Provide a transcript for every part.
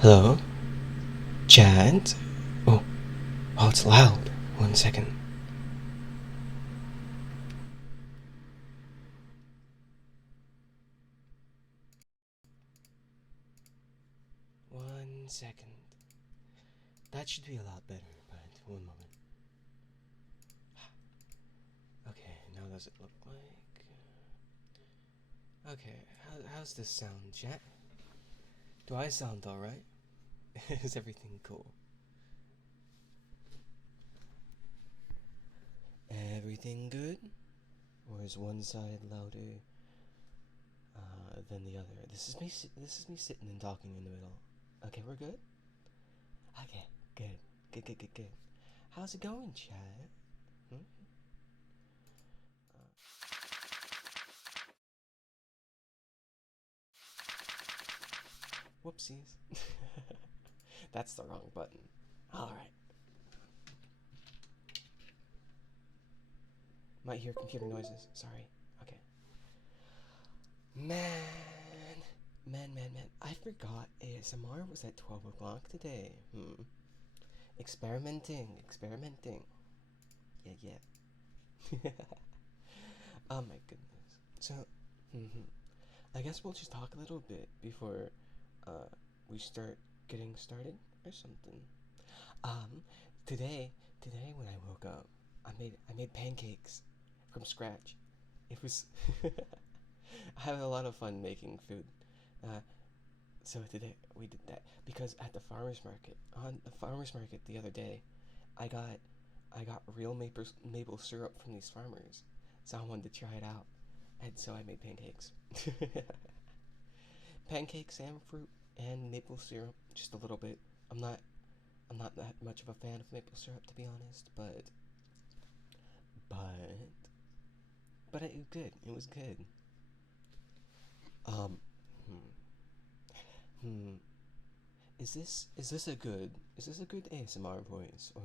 Hello? Chad? Oh, oh, it's loud. 1 second. One second. That should be a lot better, but one moment. Okay, now does it look like. Okay, how's this sound, Chat? Do I sound alright? Is everything cool? Everything good? Or is one side louder than the other? This is me. This is me sitting and talking in the middle. Okay, we're good. Okay, good, good. How's it going, Chad? Hmm? Whoopsies. That's the wrong button. Alright. Might hear computer noises. Sorry. Okay. Man. I forgot ASMR was at 12 o'clock today. Experimenting. Yeah. Oh my goodness. So, I guess we'll just talk a little bit before uh, we start getting started or something. Um, today when I woke up, I made pancakes from scratch. It was I have a lot of fun making food. Uh, so today we did that because at the farmers market on the farmers market the other day, I got I got real maple syrup from these farmers. So I wanted to try it out, and so I made pancakes. Pancakes and fruit and maple syrup, just a little bit. I'm not I'm not that much of a fan of maple syrup to be honest, but but it was good. It was good. Um, hmm, hmm. Is this a good ASMR voice, or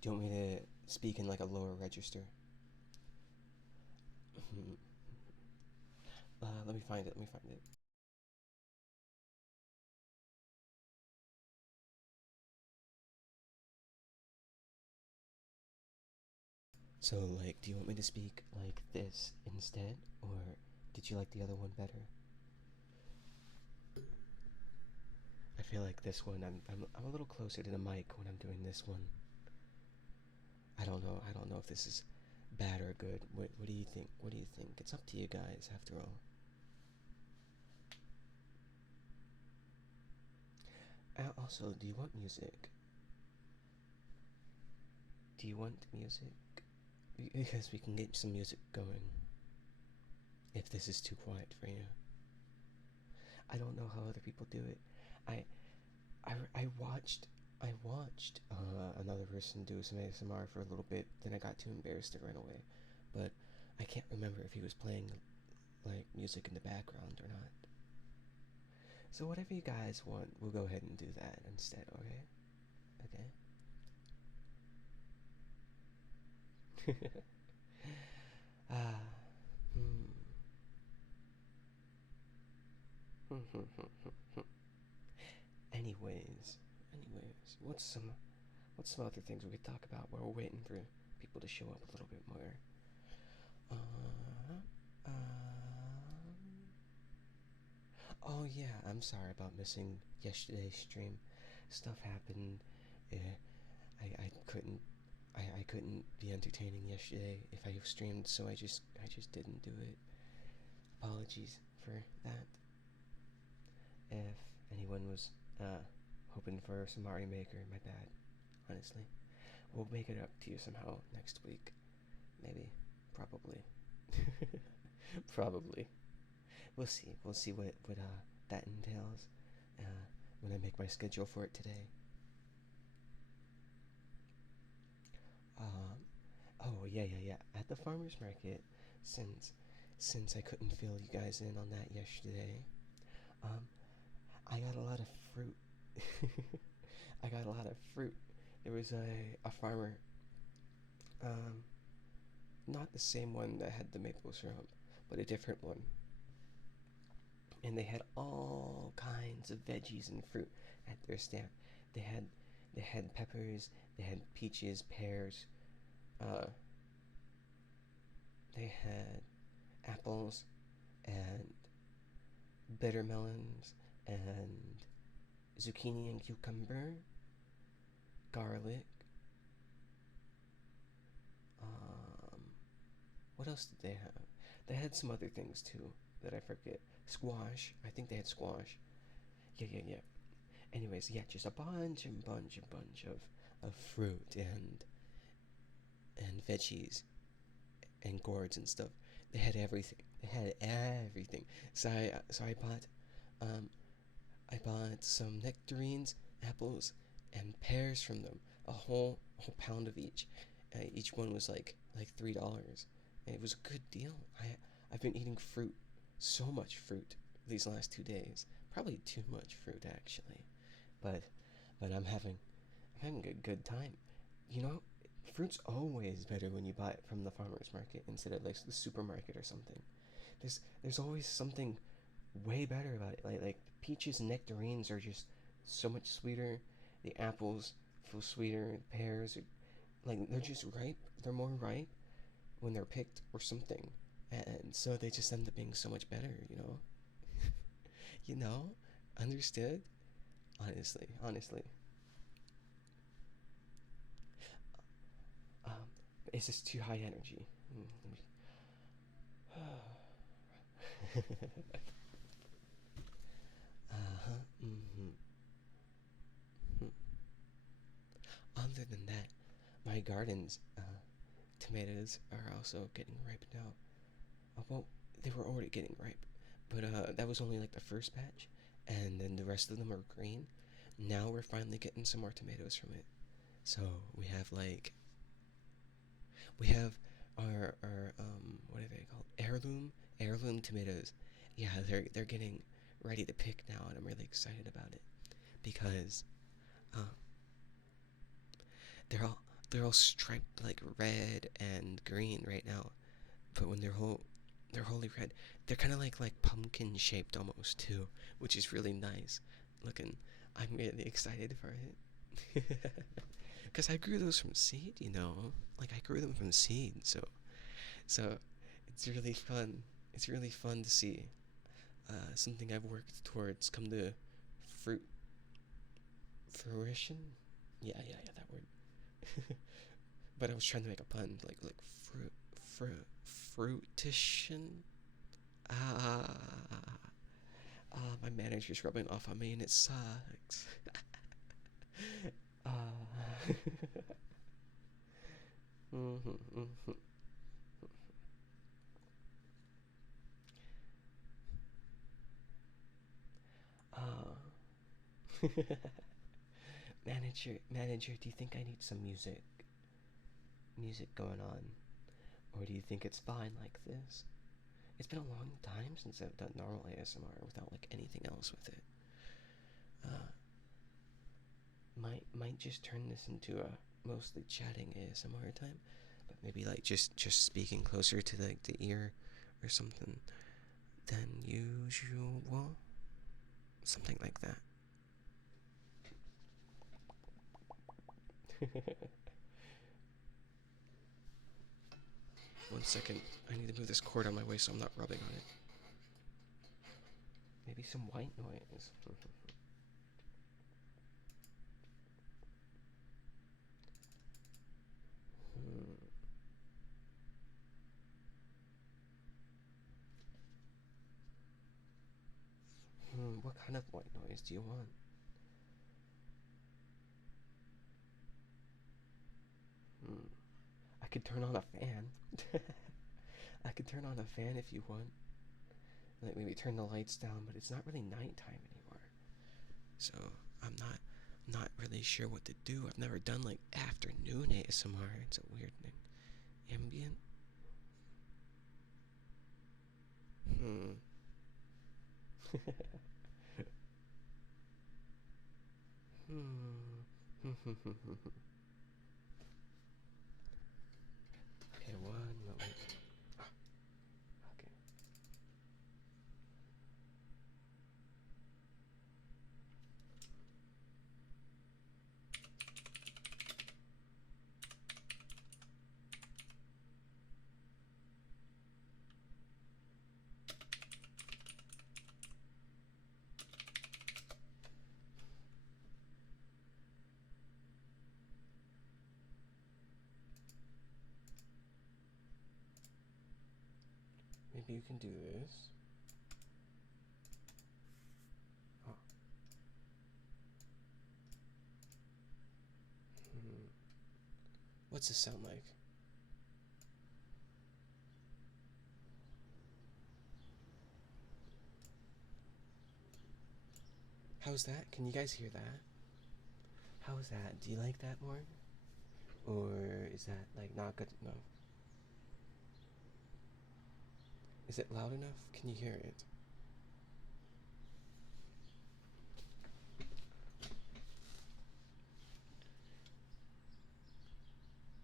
do you want me to speak in like a lower register? Hmm. Let me find it. Let me find it. So like, do you want me to speak like this instead, or did you like the other one better? I feel like this one. I'm a little closer to the mic when I'm doing this one. I don't know. I don't know if this is bad or good. What do you think? What do you think? It's up to you guys after all. Also, do you want music? Do you want music? Because we can get some music going. If this is too quiet for you, I don't know how other people do it. I I watched another person do some ASMR for a little bit. Then I got too embarrassed to run away. But I can't remember if he was playing like music in the background or not. So whatever you guys want, we'll go ahead and do that instead. Okay. Ah. Hmm. anyways, what's some other things we could talk about while we're waiting for people to show up a little bit more? Uh, um, oh yeah, I'm sorry about missing yesterday's stream. Stuff happened. Yeah, I couldn't I couldn't be entertaining yesterday if I streamed, so I just didn't do it. Apologies for that. If anyone was uh, hoping for some Mario Maker, my bad. Honestly, we'll make it up to you somehow next week. Maybe, probably, probably. We'll see. We'll see what that entails when I make my schedule for it today. Um, oh yeah. At the farmers market, since since I couldn't fill you guys in on that yesterday, um, I got a lot of fruit. I got a lot of fruit. There was a farmer, um, not the same one that had the maple syrup, but a different one. and they had all kinds of veggies and fruit at their stand. They had they had peppers, they had peaches, pears, uh, they had apples and bitter melons and zucchini and cucumber, garlic. Um, what else did they have? They had some other things too that I forget. Squash. I think they had squash. Yeah, yeah, yeah. Anyways, yeah, just a bunch of fruit and veggies and gourds and stuff. They had everything. They had everything. So I um I bought some nectarines, apples, and pears from them. A whole pound of each. Each one was like $3. And it was a good deal. I've been eating fruit, so much fruit these last 2 days. Probably too much fruit actually, but I'm having a good time. You know, fruit's always better when you buy it from the farmer's market instead of like the supermarket or something. There's always something way better about it. Like the peaches and nectarines are just so much sweeter. The apples feel sweeter. The pears are like they're just ripe. They're more ripe when they're picked or something, and so they just end up being so much better. You know, understood. Honestly, um, it's just too high energy. Uh-huh. Mm-hmm. Other than that, my garden's tomatoes are also getting ripe now. Well, they were already getting ripe, but that was only like the first batch, and then the rest of them are green. Now we're finally getting some more tomatoes from it. So we have our what are they called, heirloom tomatoes. Yeah, they're getting ready to pick now, and I'm really excited about it because uh, they're all they're all striped like red and green right now. But when they're wholly red, they're kind of like pumpkin shaped almost too, which is really nice looking. I'm really excited for it. Because I grew those from seed, like I grew them from seed, so it's really fun. It's really fun to see something I've worked towards come to fruit fruition. Yeah, that word. But I was trying to make a pun, like fruition. Ah, my manager's rubbing off on me, and it sucks. Ah. Mhm, mhm. Ah. Manager, do you think I need some music going on, or do you think it's fine like this? It's been a long time since I've done normal ASMR without like anything else with it. Uh, might just turn this into a mostly chatting ASMR time, but maybe like just speaking closer to the ear or something than usual, something like that. 1 second, I need to move this cord on my way so I'm not rubbing on it. Maybe some white noise. Hmm. What kind of white noise do you want? Hmm. I could turn on a fan. I could turn on a fan if you want. Like maybe turn the lights down, but it's not really nighttime anymore. So I'm not really sure what to do. I've never done like afternoon ASMR. It's a weird thing. Ambient? Hmm. Hmm. Okay, one moment. Okay. maybe you can do this. Oh. What's this sound like? How's that? Can you guys hear that? How's that? Do you like that more? Or is that like not good enough? Is it loud enough? Can you hear it?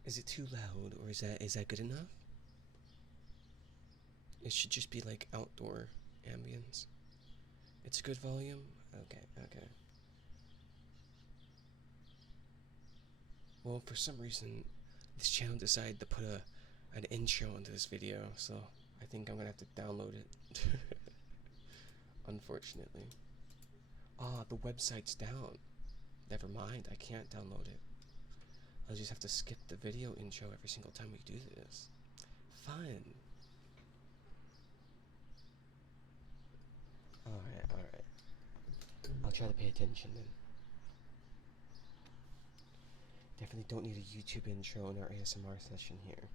Is it too loud, or is that good enough? It should just be like outdoor ambience. It's a good volume? Okay, okay. Well, for some reason, this channel decided to put an intro into this video, so I think I'm gonna have to download it. Unfortunately. Ah, the website's down. Never mind, I can't download it. I'll just have to skip the video intro every single time we do this. Fun. Alright, alright. I'll try to pay attention then. Definitely don't need a YouTube intro in our ASMR session here.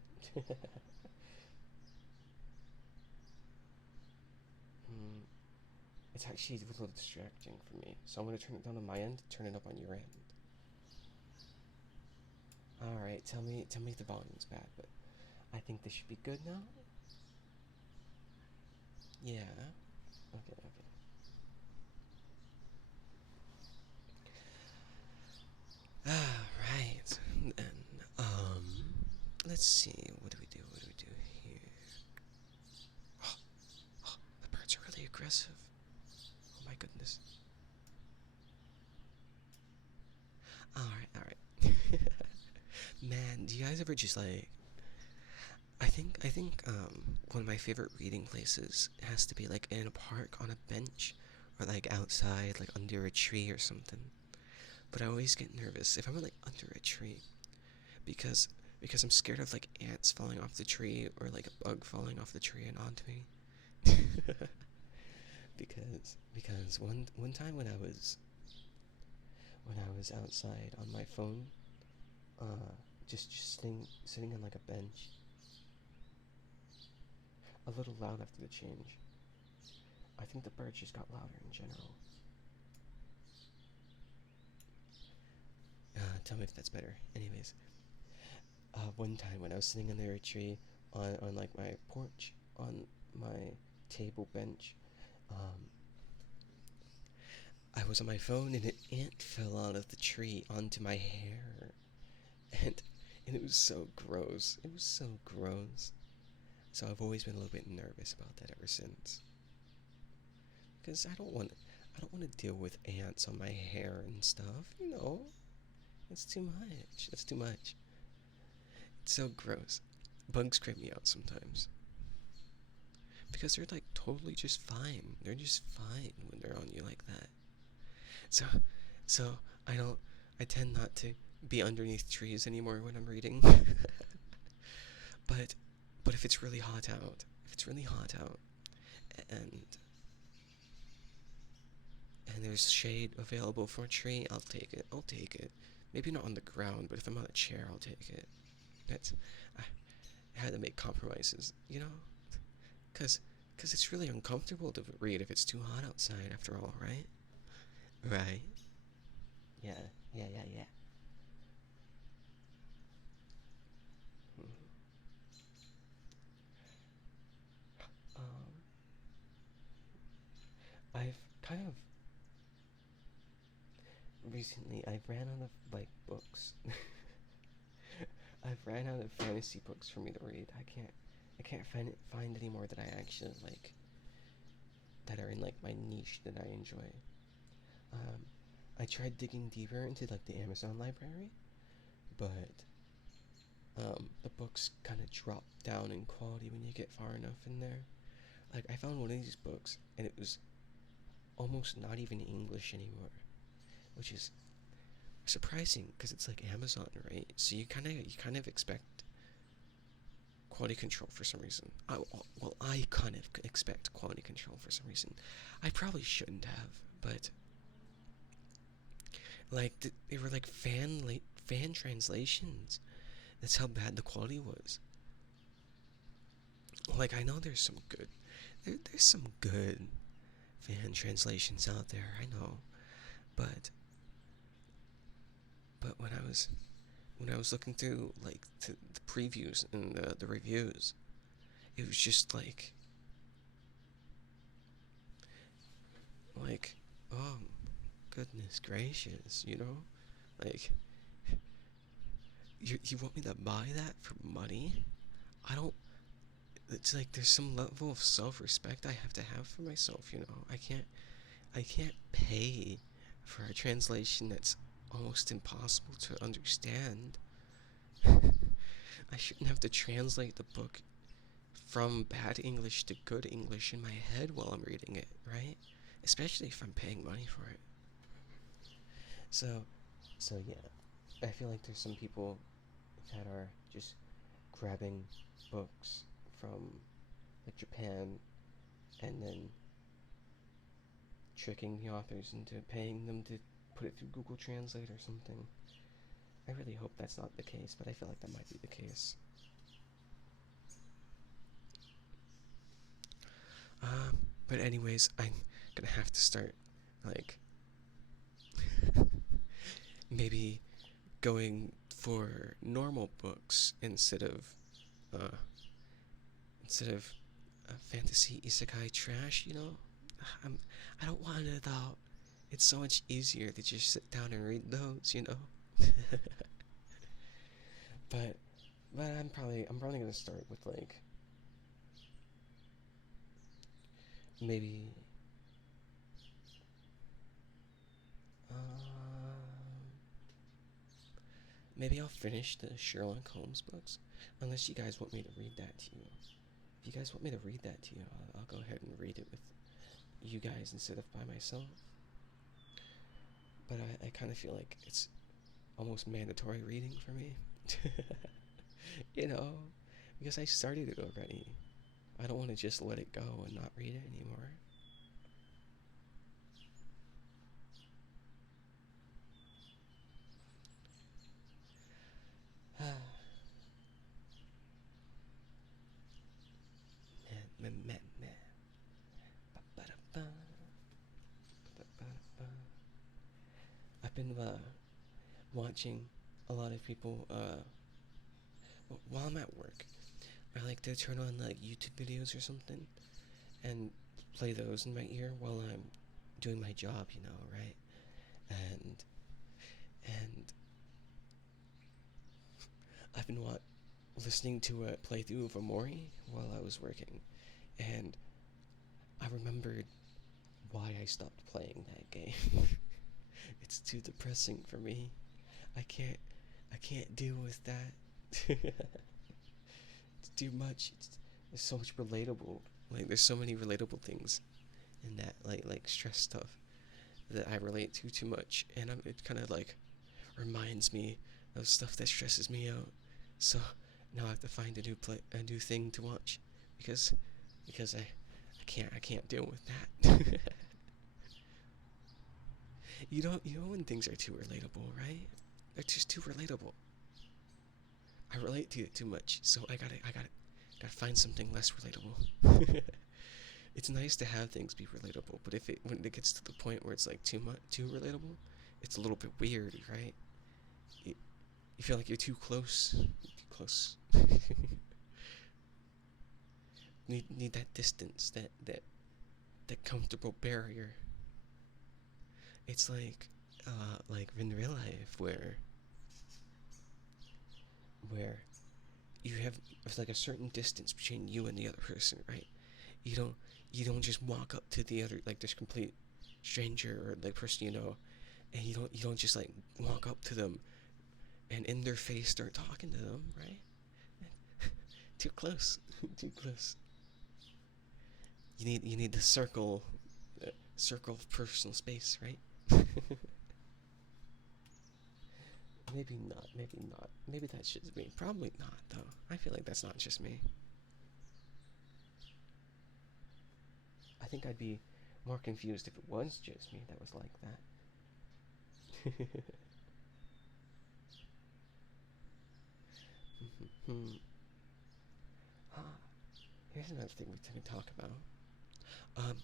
It's actually a little distracting for me, so I'm going to turn it down on my end, turn it up on your end. Alright, tell me if the volume's bad, but I think this should be good now. Yeah. Okay, okay. Alright, then, let's see, what do we do here? Oh, the birds are really aggressive. Oh my goodness. Alright. Man, do you guys ever just like... I think, one of my favorite reading places has to be like in a park on a bench, or like outside, like under a tree or something. But I always get nervous if I'm like under a tree, because I'm scared of like ants falling off the tree, or like a bug falling off the tree and onto me. because one time when I was outside on my phone, just sitting on like a bench, a little loud after the change. I think the birds just got louder in general. Tell me if that's better. Anyways, one time when I was sitting under a tree on like my porch, on my table bench, I was on my phone and an ant fell out of the tree onto my hair, and it was so gross. It was so gross. So I've always been a little bit nervous about that ever since. Because I don't want to deal with ants on my hair and stuff, you know. It's too much. That's too much. It's so gross. Bugs creep me out sometimes. Because they're like totally just fine. They're just fine when they're on you like that. So I tend not to be underneath trees anymore when I'm reading. But if it's really hot out, and there's shade available for a tree, I'll take it. Maybe not on the ground, but if I'm on a chair, I'll take it. I had to make compromises, you know? Because it's really uncomfortable to read if it's too hot outside, after all, right? Right? Yeah. Um, I've kind of recently I've ran out of like books. I've ran out of fantasy books for me to read. I can't find any more that I actually like, that are in like my niche that I enjoy. Um, I tried digging deeper into like the Amazon library, but the books kind of drop down in quality when you get far enough in there. Like I found one of these books and it was almost not even English anymore, which is surprising because it's like Amazon, right? So you kind of expect quality control for some reason. Well, I kind of expect quality control for some reason. I probably shouldn't have, but like they were like fan translations. That's how bad the quality was. Like I know there's some good, there's some good fan translations out there. I know, but when I was looking through like the previews and the reviews, it was just like oh goodness gracious, you know, like you want me to buy that for money? I don't. It's like there's some level of self-respect I have to have for myself. You know, I can't pay for a translation that's almost impossible to understand. I shouldn't have to translate the book from bad English to good English in my head while I'm reading it, right? Especially if I'm paying money for it. So, yeah, I feel like there's some people that are just grabbing books from like Japan and then tricking the authors into paying them to put it through Google Translate or something. I really hope that's not the case, but I feel like that might be the case. But anyways, I'm gonna have to start like maybe going for normal books uh instead of fantasy isekai trash. You know, I don't want it though. It's so much easier to just sit down and read those. You know. but I'm probably gonna start with like maybe maybe I'll finish the Sherlock Holmes books, unless you guys want me to read that to you. If you guys want me to read that to you, I'll go ahead and read it with you guys instead of by myself. But I kind of feel like it's almost mandatory reading for me. You know, because I started it already. I don't want to just let it go and not read it anymore. Meh, meh, meh. Ba-ba-da-ba. Ba-ba-da-ba. I've been watching a lot of people while I'm at work. I like to turn on like YouTube videos or something and play those in my ear while I'm doing my job, you know, right? And and I've been listening to a playthrough of Amori while I was working, and I remembered why I stopped playing that game. It's too depressing for me. I can't deal with that. It's too much. There's so much relatable. Like there's so many relatable things in that like stress stuff that I relate to too much, and it kind of like reminds me of stuff that stresses me out. So now I have to find a new thing to watch because I can't deal with that. You know when things are too relatable, right? They're just too relatable. I relate to it too much, so gotta find something less relatable. It's nice to have things be relatable, but if when it gets to the point where it's like too relatable, it's a little bit weird, right? You, you feel like you're too close. Too close. Need that distance, that comfortable barrier. It's like in real life where you have like a certain distance between you and the other person, right? You don't you don't just walk up to the other like this complete stranger or like person you know, and you don't just like walk up to them and in their face start talking to them, right? Too close, too close. You need the circle of personal space, right? maybe not, maybe not. Maybe that's just me. Probably not, though. I feel like that's not just me. I think I'd be more confused if it was just me that was like that. Ah, here's another thing we didn't talk about. Um,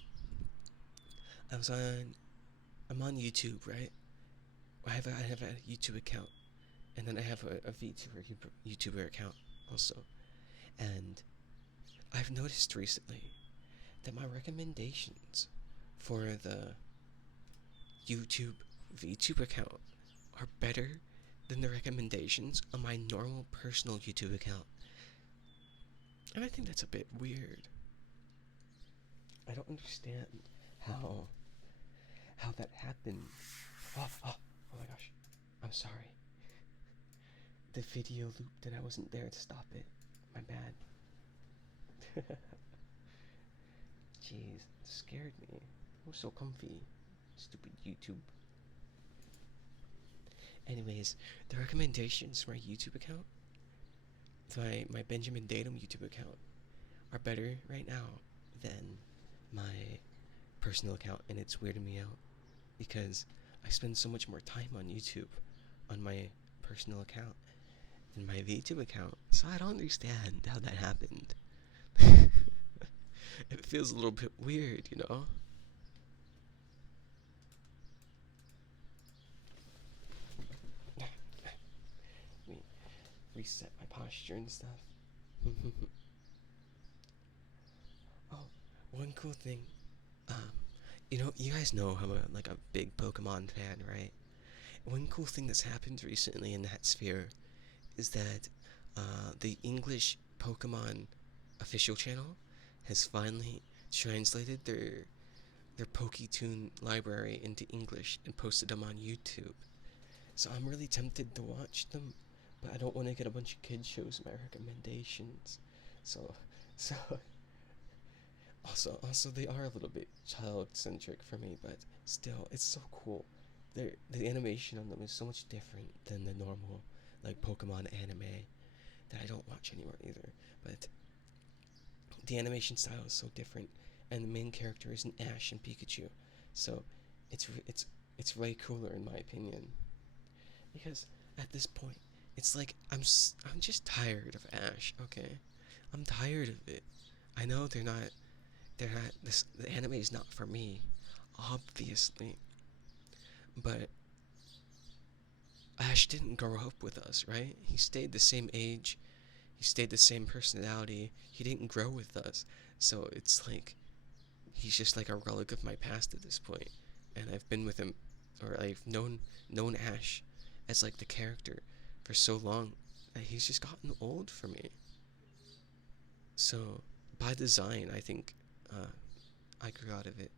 I was on, I'm on YouTube, right? I have a YouTube account, and then I have a VTuber YouTuber account also. And I've noticed recently that my recommendations for the YouTube VTuber account are better than the recommendations on my normal personal YouTube account. And I think that's a bit weird. I don't understand how that happened. Oh my gosh. I'm sorry. The video looped and I wasn't there to stop it. My bad. Jeez, it scared me. It was so comfy. Stupid YouTube. Anyways, the recommendations for my YouTube account, my Benjamin Datum YouTube account, are better right now than my personal account, and it's weirding me out because I spend so much more time on YouTube on my personal account than my VTube account, so I don't understand how that happened. It feels a little bit weird, you know? Let me reset my posture and stuff. Oh, one cool thing. Um, you guys know I'm like a big Pokemon fan, right? One cool thing that's happened recently in that sphere is that the English Pokemon official channel has finally translated their PokeTune library into English and posted them on YouTube. So I'm really tempted to watch them, but I don't want to get a bunch of kids shows in my recommendations. So, so also they are a little bit child centric for me, but still, it's so cool. The animation on them is so much different than the normal like Pokemon anime that I don't watch anymore either. But the animation style is so different, and the main character isn't Ash and Pikachu, so it's way cooler in my opinion. Because at this point, it's like I'm just tired of Ash. Okay, I'm tired of it. I know they're not the anime is not for me, obviously, but Ash didn't grow up with us, right? He stayed the same age, he stayed the same personality. He didn't grow with us, so it's like he's just like a relic of my past at this point. And I've been with him, or I've known Ash as like the character for so long that he's just gotten old for me. So by design, I think I grew out of it.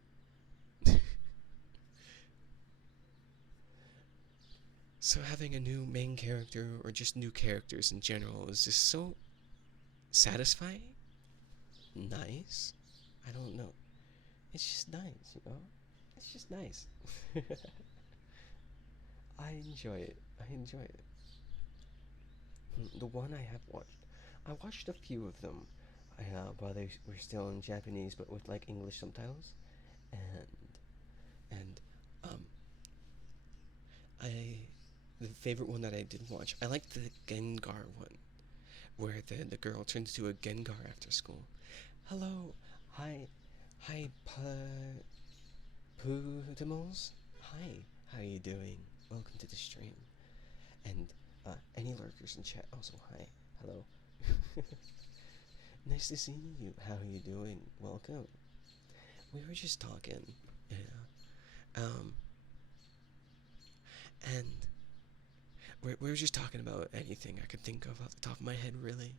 So having a new main character or just new characters in general is just so satisfying, nice. I don't know. It's just nice, you know? It's just nice. I enjoy it. I enjoy it. The one I have watched, I watched a few of them while they were still in Japanese but with like English subtitles. And um, I the favorite one that I did watch, I liked the Gengar one, where the girl turned into a Gengar after school. Hello, hi, Poodimals. Hi, how are you doing? Welcome to the stream. And any lurkers in chat, also hi, hello. Nice to see you. How are you doing? Welcome. We were just talking, yeah. And we were just talking about anything I could think of off the top of my head, really.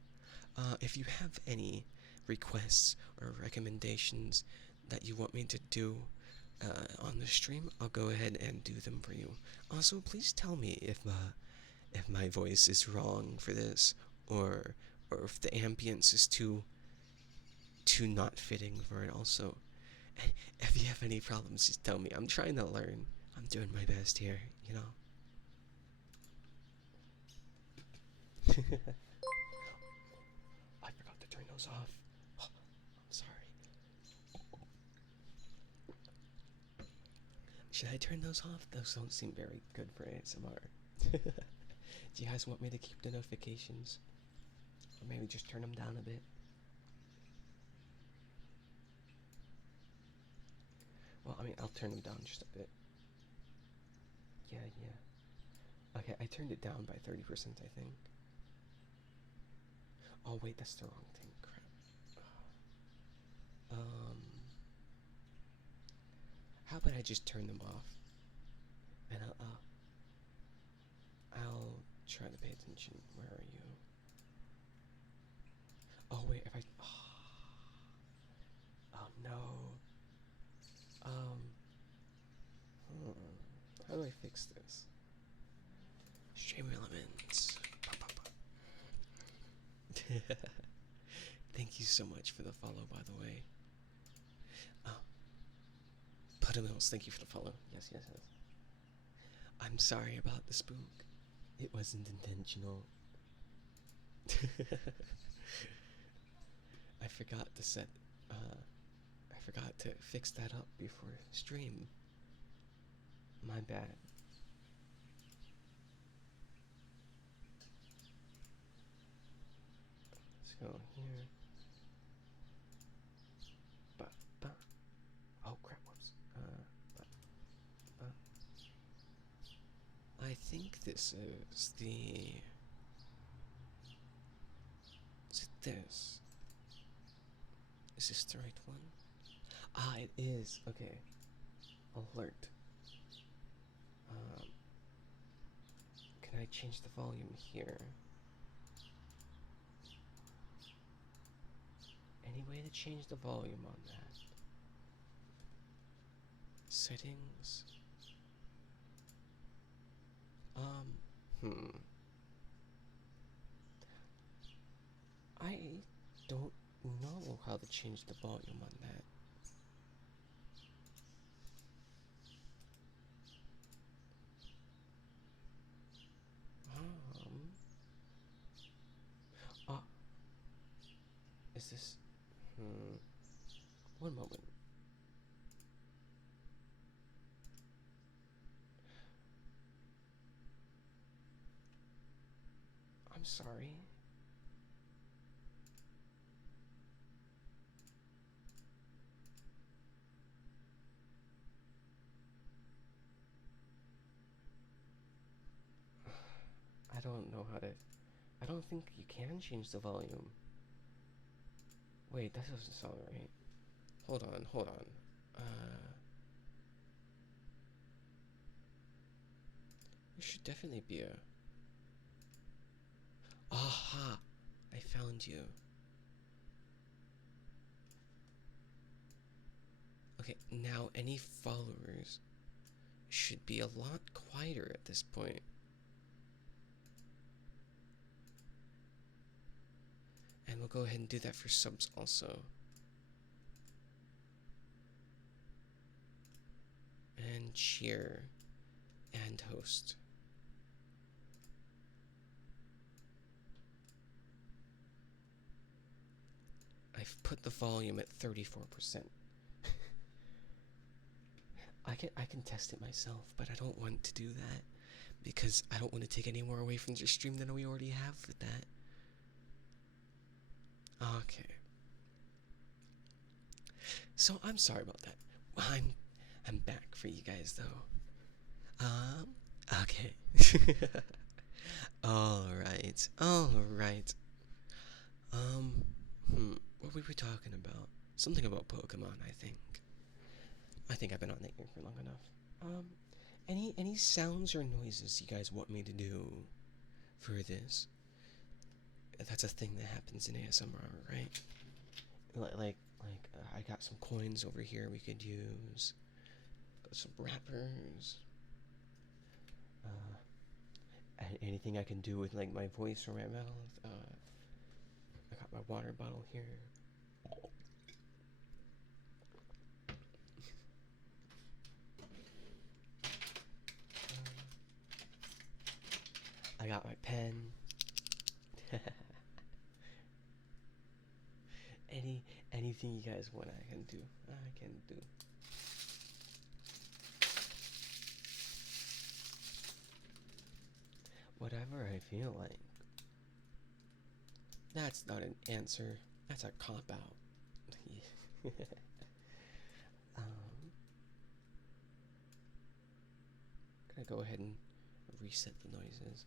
If you have any requests or recommendations that you want me to do on the stream, I'll go ahead and do them for you. Also, please tell me if my voice is wrong for this, or if the ambience is too not fitting for it. Also, if you have any problems, just tell me. I'm trying to learn. I'm doing my best here, you know. I forgot to turn those off. I'm sorry. Should I turn those off? Those don't seem very good for ASMR. Do you guys want me to keep the notifications? Or maybe just turn them down a bit? Well, I mean, I'll turn them down just a bit. Yeah. Okay, I turned it down by 30%, I think. Oh, wait, that's the wrong thing. Crap. How about I just turn them off? And I'll try to pay attention. Where are you? Oh, wait, if I... Oh, no. How do I fix this? Stream elements. Thank you so much for the follow, by the way. Puddamills, thank you for the follow. Yes. I'm sorry about the spook. It wasn't intentional. I forgot to set, I forgot to fix that up before stream. My bad. Let's go here. Oh crap, whoops. I think this is the... Is it this? Is this the right one? Ah, it is. Okay. Alert. Can I change the volume here? Any way to change the volume on that? Settings. I don't know how to change the volume on that. Is this... One moment. I'm sorry. I don't know how to... I don't think you can change the volume. Wait, that doesn't sound right. Hold on. There should definitely be a... Aha! I found you. Okay, now any followers should be a lot quieter at this point. And we'll go ahead and do that for subs also. And cheer and host. I've put the volume at 34%. I can test it myself, but I don't want to do that because I don't want to take any more away from your stream than we already have with that. Okay. So I'm sorry about that. I'm back for you guys though. Okay. Alright. What were we talking about? Something about Pokemon, I think. I think I've been on that game for long enough. Any sounds or noises you guys want me to do for this? That's a thing that happens in ASMR, right? Like I got some coins over here we could use. Some wrappers. Anything I can do with like my voice or my mouth. I got my water bottle here. I got my pen. Anything you guys want, I can do. I can do. Whatever I feel like. That's not an answer. That's a cop out. Gonna go ahead and reset the noises.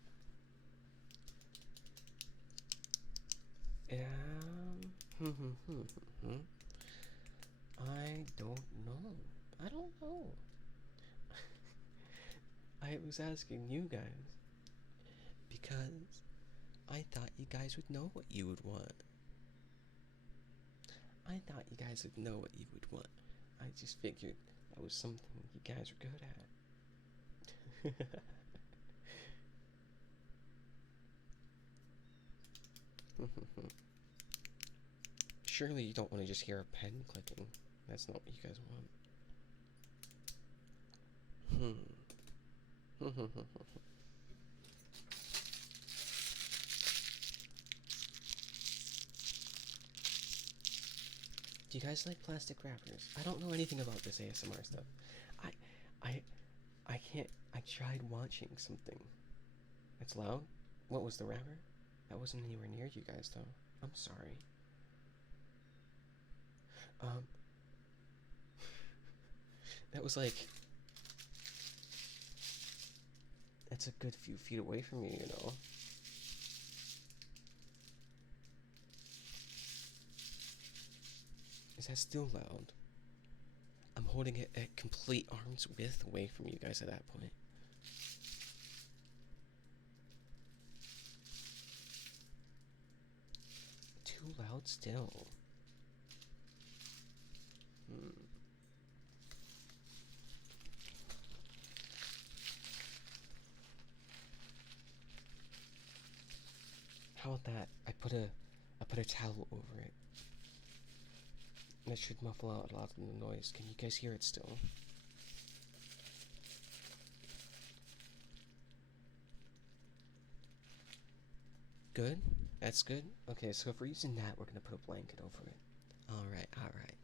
I don't know. I don't know. I was asking you guys because I thought you guys would know what you would want. I thought you guys would know what you would want. I just figured that was something you guys are good at. Surely you don't want to just hear a pen clicking. That's not what you guys want. Do you guys like plastic wrappers? I don't know anything about this ASMR stuff. I, I can't. I tried watching something. It's loud. What was the wrapper? That wasn't anywhere near you guys, though. I'm sorry. That was like. That's a good few feet away from me, you know. Is that still loud? I'm holding it at complete arm's width away from you guys at that point. Too loud still. How about that? I put a towel over it. That should muffle out a lot of the noise. Can you guys hear it still? Good? That's good? Okay, so if we're using that, we're gonna put a blanket over it. Alright, alright.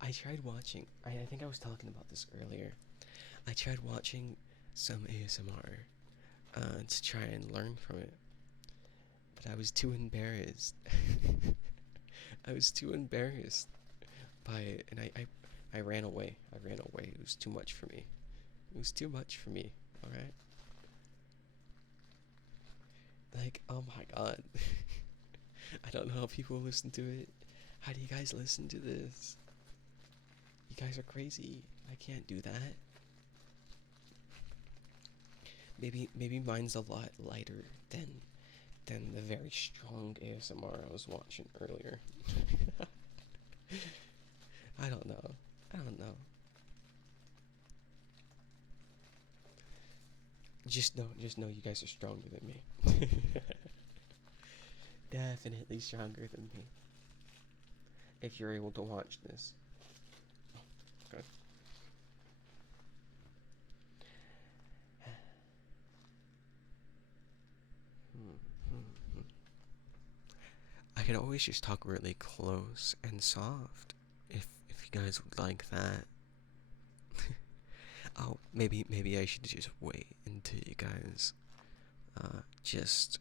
I tried watching, I think I was talking about this earlier. I tried watching some ASMR to try and learn from it. But I was too embarrassed. I was too embarrassed by it, and I ran away. I ran away. It was too much for me. It was too much for me, alright? Like, oh my god. I don't know how people listen to it. How do you guys listen to this? You guys are crazy. I can't do that. Maybe mine's a lot lighter than the very strong ASMR I was watching earlier. I don't know. I don't know. Just know you guys are stronger than me. Definitely stronger than me. If you're able to watch this. Okay. I could always just talk really close and soft if you guys would like that. Oh, maybe I should just wait until you guys just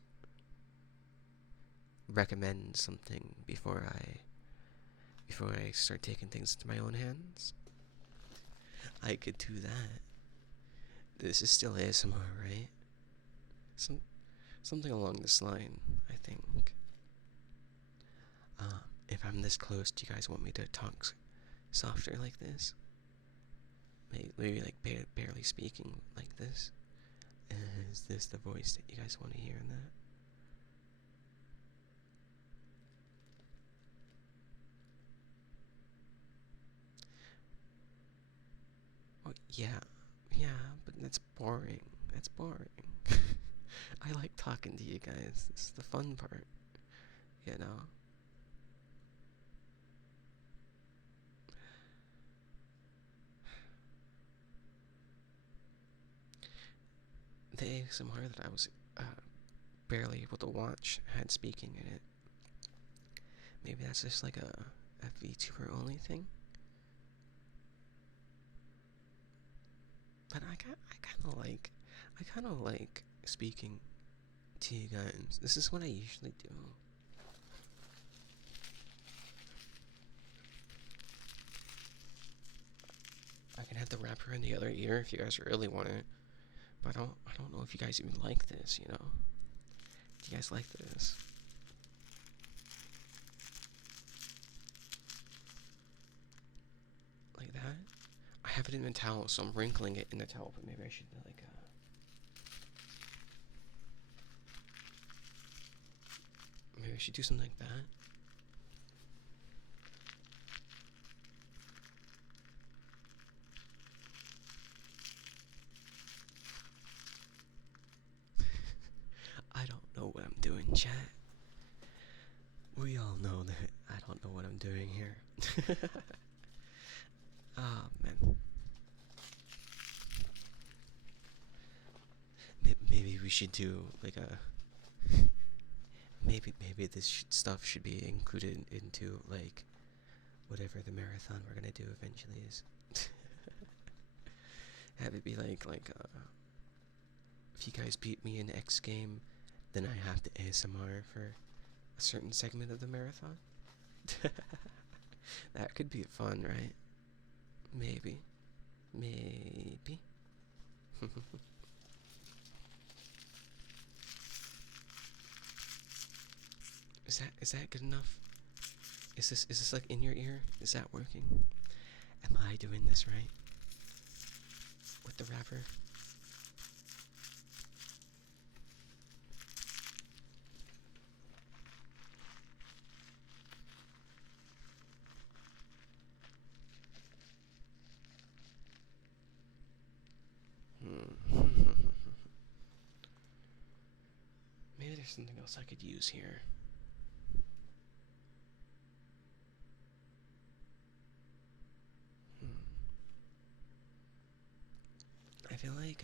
recommend something before I start taking things into my own hands. I could do that. This is still ASMR, right? Something along this line, I think. If I'm this close, do you guys want me to talk softer like this? Maybe like barely speaking like this? Is this the voice that you guys want to hear in that? Well, yeah, but that's boring. That's boring. I like talking to you guys. This is the fun part, you know? the ASMR that I was barely able to watch had speaking in it. Maybe that's just like a VTuber only thing. But I kind of like speaking to you guys. This is what I usually do. I can have the wrapper in the other ear if you guys really want it. But I don't know if you guys even like this, you know? Do you guys like this? Like that? I have it in the towel, so I'm wrinkling it in the towel, but maybe I should like maybe I should do something like that. I don't know what I'm doing, chat. We all know that I don't know what I'm doing here. Ah, man. Maybe we should do like a. Maybe this stuff should be included into like whatever the marathon we're gonna do eventually is. Have it be like if you guys beat me in X game, then I have to ASMR for a certain segment of the marathon. That could be fun, right? Maybe. Maybe. Is that good enough? Is this like in your ear? Is that working? Am I doing this right? With the wrapper? Maybe there's something else I could use here. I feel like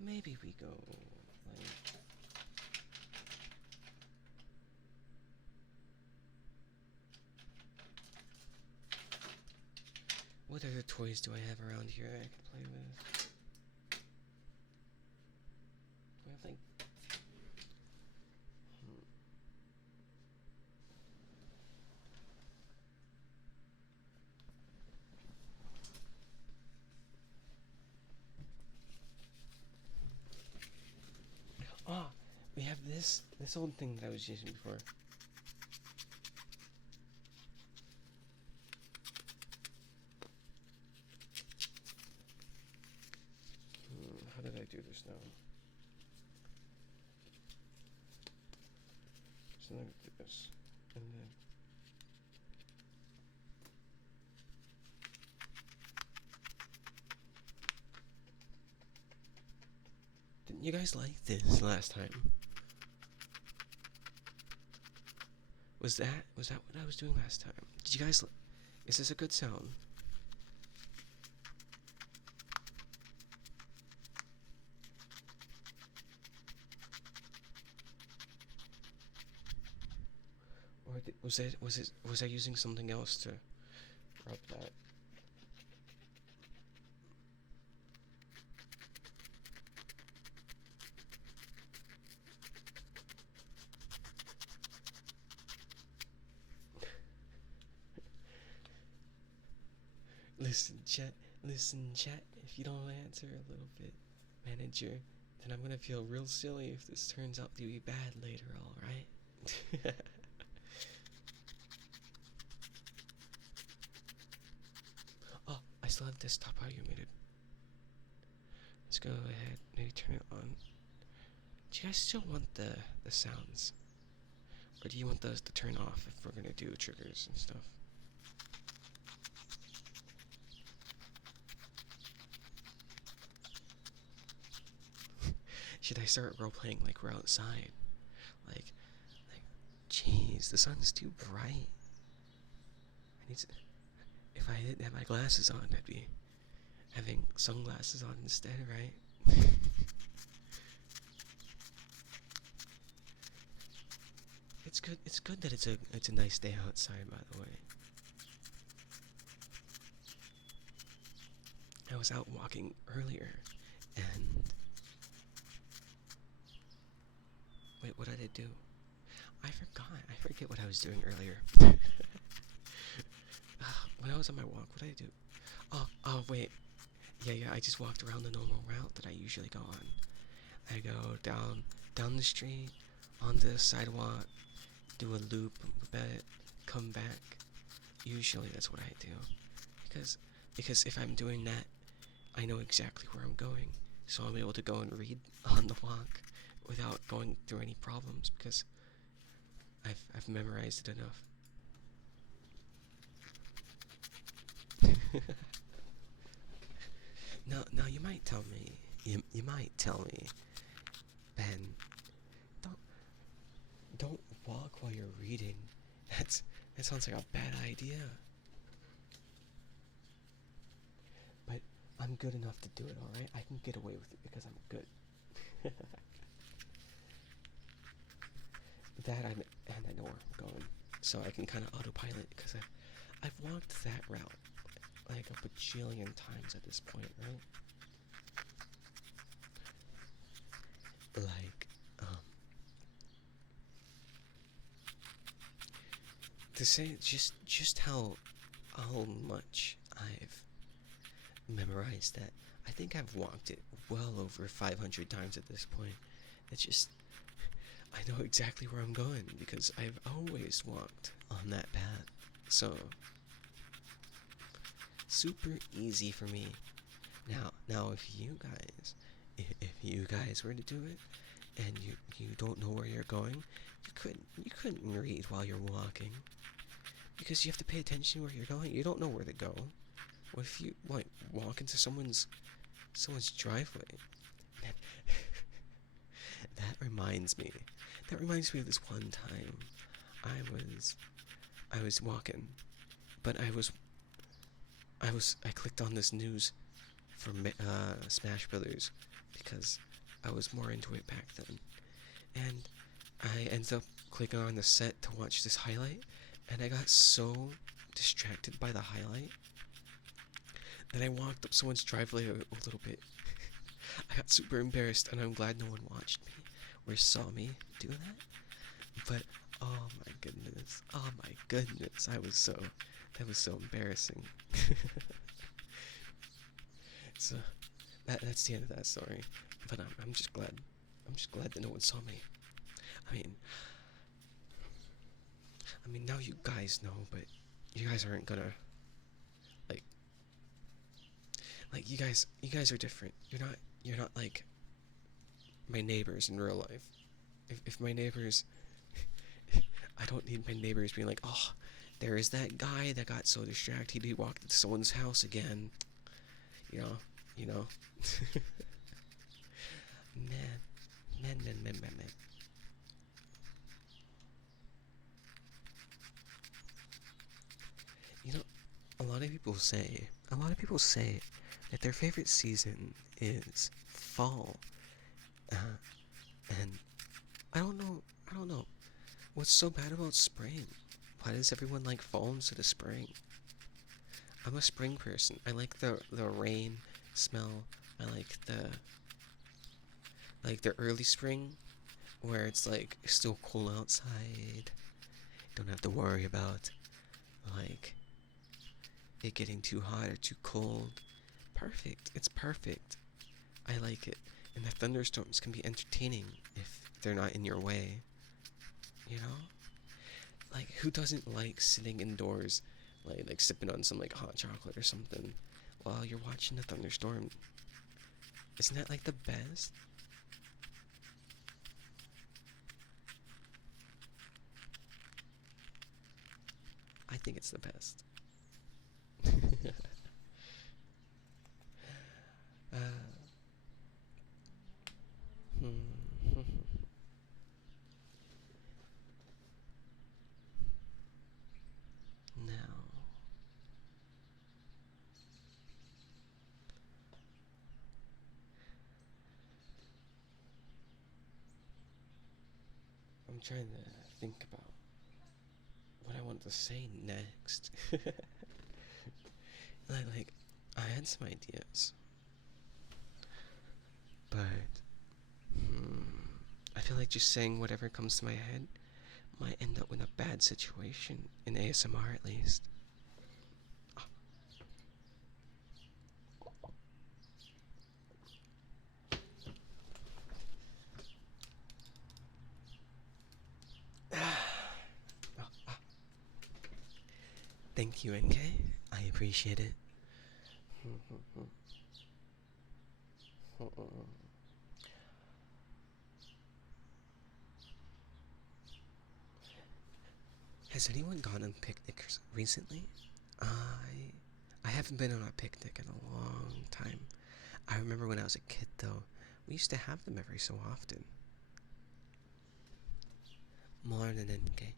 maybe we go like what other toys do I have around here I could play with? Do I have like oh, we have this old thing that I was using before. How did I do this now? So let me do this, and then didn't you guys like this last time? Was that what I was doing last time? Did you guys? Is this a good sound? Or was I using something else to rub that? Listen, chat, if you don't answer a little bit, manager, then I'm gonna feel real silly if this turns out to be bad later, alright? Oh, I still have desktop audio muted. Let's go ahead, maybe turn it on. Do you guys still want the sounds? Or do you want those to turn off if we're gonna do triggers and stuff? Should I start role-playing like we're outside? Like, jeez, the sun's too bright. I need to, if I didn't have my glasses on, that'd be having sunglasses on instead, right? It's good. It's good that it's a nice day outside. By the way, I was out walking earlier, and wait, what did I do? I forgot. I forget what I was doing earlier. When I was on my walk, what did I do? Oh, wait. Yeah. I just walked around the normal route that I usually go on. I go down the street, onto the sidewalk, do a loop a bit, come back. Usually that's what I do. Because because if I'm doing that, I know exactly where I'm going. So I'm able to go and read on the walk without going through any problems because I've memorized it enough. Now you might tell me. You might tell me, Ben, don't don't walk while you're reading. That sounds like a bad idea. But I'm good enough to do it, alright? I can get away with it because I'm good. And I know where I'm going. So I can kind of autopilot because I've walked that route like a bajillion times at this point, right? Like, to say just how much I've memorized that, I think I've walked it well over 500 times at this point. It's just, I know exactly where I'm going because I've always walked on that path. So, super easy for me. Now if you guys were to do it and you don't know where you're going, you couldn't read while you're walking because you have to pay attention where you're going. You don't know where to go. What if you walk into someone's driveway? That reminds me. That reminds me of this one time. I was walking, but I clicked on this news for Smash Brothers because I was more into it back then, and I ended up clicking on the set to watch this highlight, and I got so distracted by the highlight that I walked up someone's driveway a little bit. I got super embarrassed, and I'm glad no one watched me or saw me do that. But oh my goodness, that was so embarrassing. So that's the end of that story. But I'm just glad that no one saw me. I mean, now you guys know, but you guys aren't gonna like you guys are different. You're not like my neighbors in real life. If my neighbors, I don't need my neighbors being like, oh, there is that guy that got so distracted he walked into someone's house again. You know. Man. You know, a lot of people say that their favorite season is fall. Uh, and I don't know. What's so bad about spring? Why does everyone like fall instead of spring? I'm a spring person. I like the rain smell. I like the early spring where it's like still cool outside. Don't have to worry about like it getting too hot or too cold. Perfect. It's perfect. I like it. And the thunderstorms can be entertaining if they're not in your way. You know? Like, who doesn't like sitting indoors, like sipping on some like hot chocolate or something while you're watching a thunderstorm? Isn't that like the best? I think it's the best. uh, hmm. Now, I'm trying to think about what I want to say next. I had some ideas, but I feel like just saying whatever comes to my head might end up in a bad situation, in ASMR at least. Thank you, NK. I appreciate it. Has anyone gone on picnics recently? I haven't been on a picnic in a long time. I remember when I was a kid, though, we used to have them every so often. More than NK.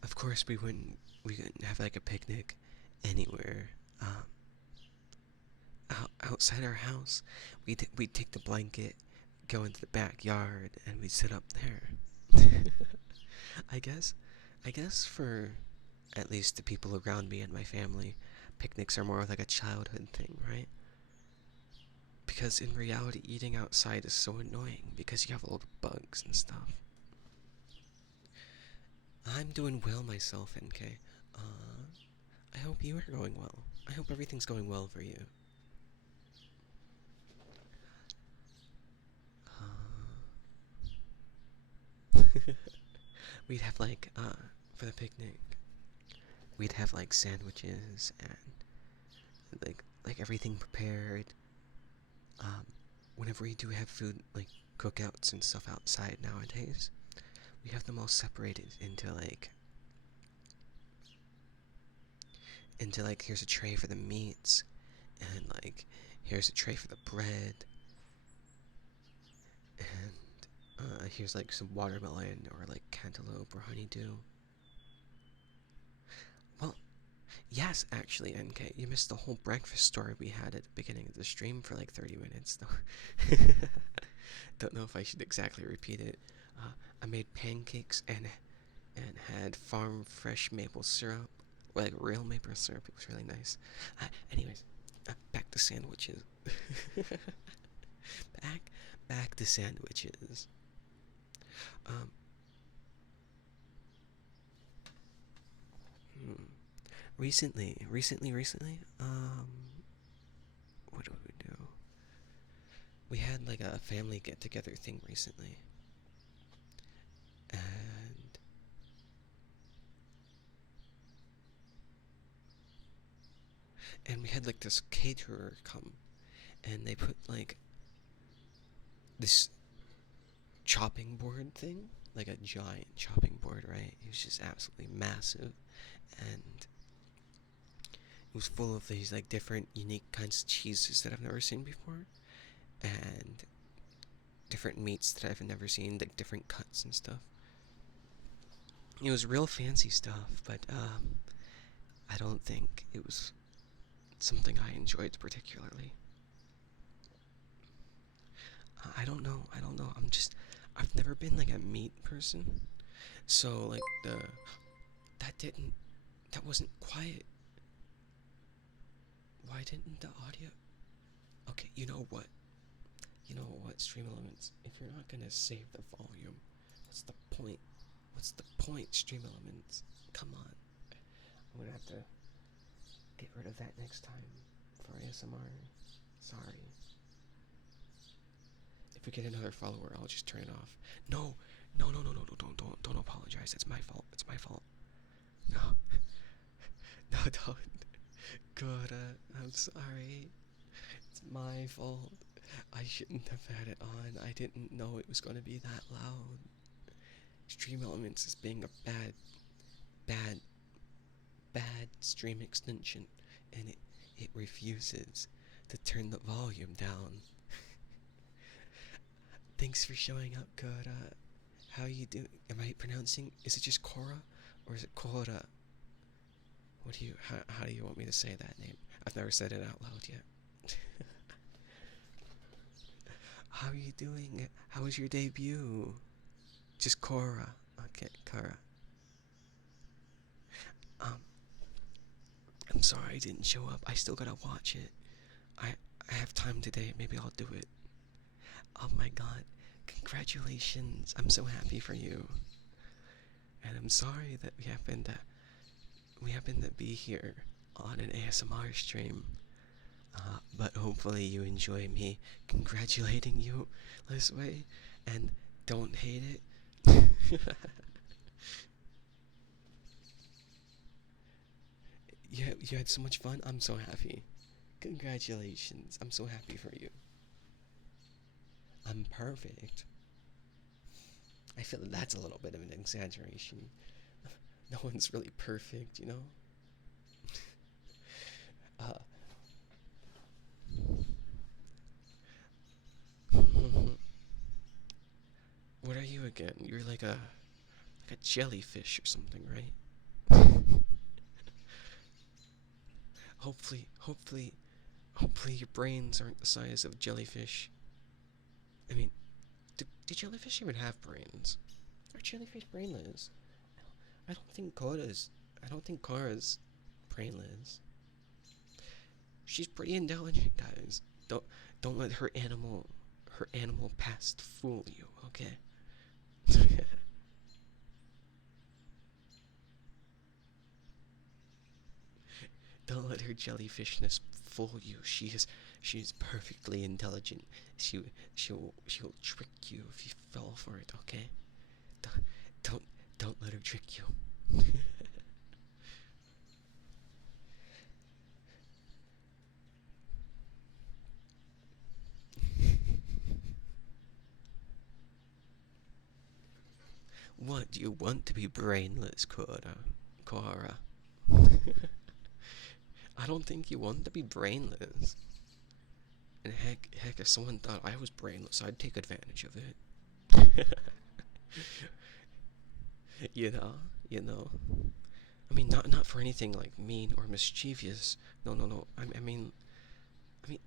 Of course, we couldn't have like a picnic anywhere outside our house. We'd take the blanket, go into the backyard, and we'd sit up there. I guess, I guess for at least the people around me and my family, picnics are more like a childhood thing, right? Because in reality, eating outside is so annoying because you have all the bugs and stuff. I'm doing well myself, NK. I hope you are going well. I hope everything's going well for you. We'd have for the picnic, we'd have like sandwiches and like everything prepared. Whenever we do have food, like cookouts and stuff outside nowadays, we have them all separated into like here's a tray for the meats, and like here's a tray for the bread, and here's like some watermelon or like cantaloupe or honeydew. Well, yes, actually, NK, you missed the whole breakfast story we had at the beginning of the stream for like 30 minutes, though. Don't know if I should exactly repeat it. I made pancakes and had farm fresh maple syrup, like real maple syrup. It was really nice. Anyways, back to sandwiches. back to sandwiches. Um, hmm. Recently, what did we do? We had like a family get together thing recently, and we had like this caterer come, and they put like this chopping board thing, like a giant chopping board, right? It was just absolutely massive, and it was full of these like different unique kinds of cheeses that I've never seen before, and different meats that I've never seen, like different cuts and stuff. It was real fancy stuff, but I don't think it was something I enjoyed particularly. I don't know. I've never been like a meat person, so like that wasn't quiet. Why didn't the audio? Okay, you know what? Stream Elements. If you're not gonna save the volume, what's the point? What's the point, Stream Elements? Come on. I'm gonna have to get rid of that next time for ASMR. Sorry. If we get another follower, I'll just turn it off. No, don't apologize. It's my fault. It's my fault. No, no, don't. God, I'm sorry. It's my fault. I shouldn't have had it on. I didn't know it was going to be that loud. Stream Elements is being a bad stream extension, and it refuses to turn the volume down. Thanks for showing up, Kora. How you doing? Am I pronouncing? Is it just Cora, or is it Kora? How do you want me to say that name? I've never said it out loud yet. How are you doing? How was your debut? Just Cora. Okay, Cora. Um, I'm sorry I didn't show up. I still gotta watch it. I I have time today. Maybe I'll do it. Oh my god. Congratulations. I'm so happy for you. And I'm sorry that we happen to be here on an ASMR stream. But hopefully you enjoy me congratulating you this way and don't hate it. You had so much fun. I'm so happy. Congratulations. I'm so happy for you. I'm perfect. I feel that that's a little bit of an exaggeration. No one's really perfect, you know? Uh, what are you again? You're like a jellyfish or something, right? Hopefully your brains aren't the size of jellyfish. I mean, do jellyfish even have brains? Are jellyfish brainless? I don't think Cora's. I don't think Cora's brainless. She's pretty intelligent, guys. Don't let her animal past fool you, okay? Don't let her jellyfishness fool you. She is perfectly intelligent. She'll trick you if you fall for it, okay? Don't don't don't let her trick you. What do you want to be brainless, Cora? Cora. I don't think you want to be brainless. And heck, if someone thought I was brainless, I'd take advantage of it. you know, you know. I mean, not for anything like mean or mischievous. No, no, no. I mean,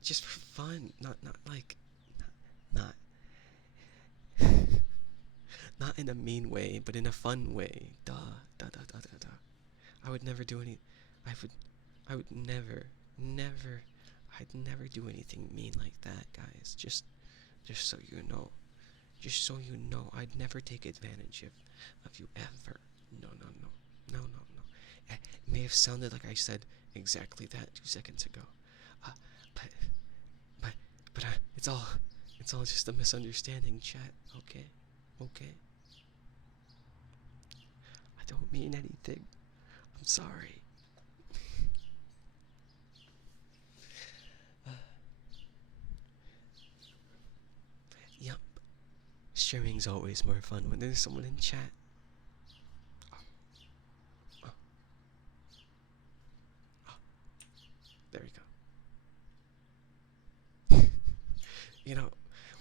just for fun. Not like, not, not in a mean way, but in a fun way. Duh, duh, duh, duh, duh, duh. I would never do any. I would, I would never. I'd never do anything mean like that, guys. Just so you know. Just so you know, I'd never take advantage of you ever. No, no, no. No, no, no. It may have sounded like I said exactly that 2 seconds ago. Uh, but, but, but it's all just a misunderstanding, chat. Okay? Okay? I don't mean anything. I'm sorry. Uh, yup. Streaming's always more fun when there's someone in chat. Oh, oh, oh. There we go. You know,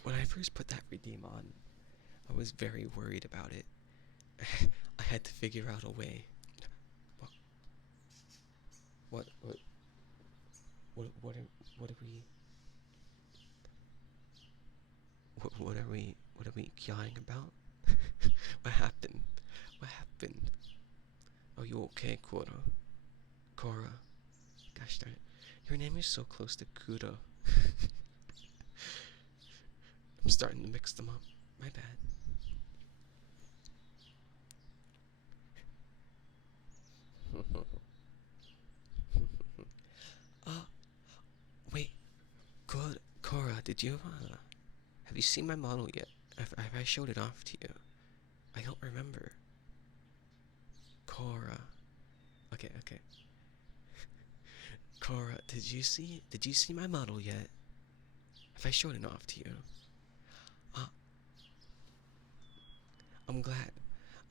when I first put that redeem on, I was very worried about it. I had to figure out a way. What? What? What? What are we? What are we yawing about? What happened? What happened? Are you okay, Cora? Cora? Gosh darn it. Your name is so close to Kudo. I'm starting to mix them up. My bad. uh, wait. Cora, did you, have you seen my model yet? Have I showed it off to you? I don't remember. Cora. Okay, okay. Cora, did you see my model yet? Have I shown it off to you? Uh, I'm glad.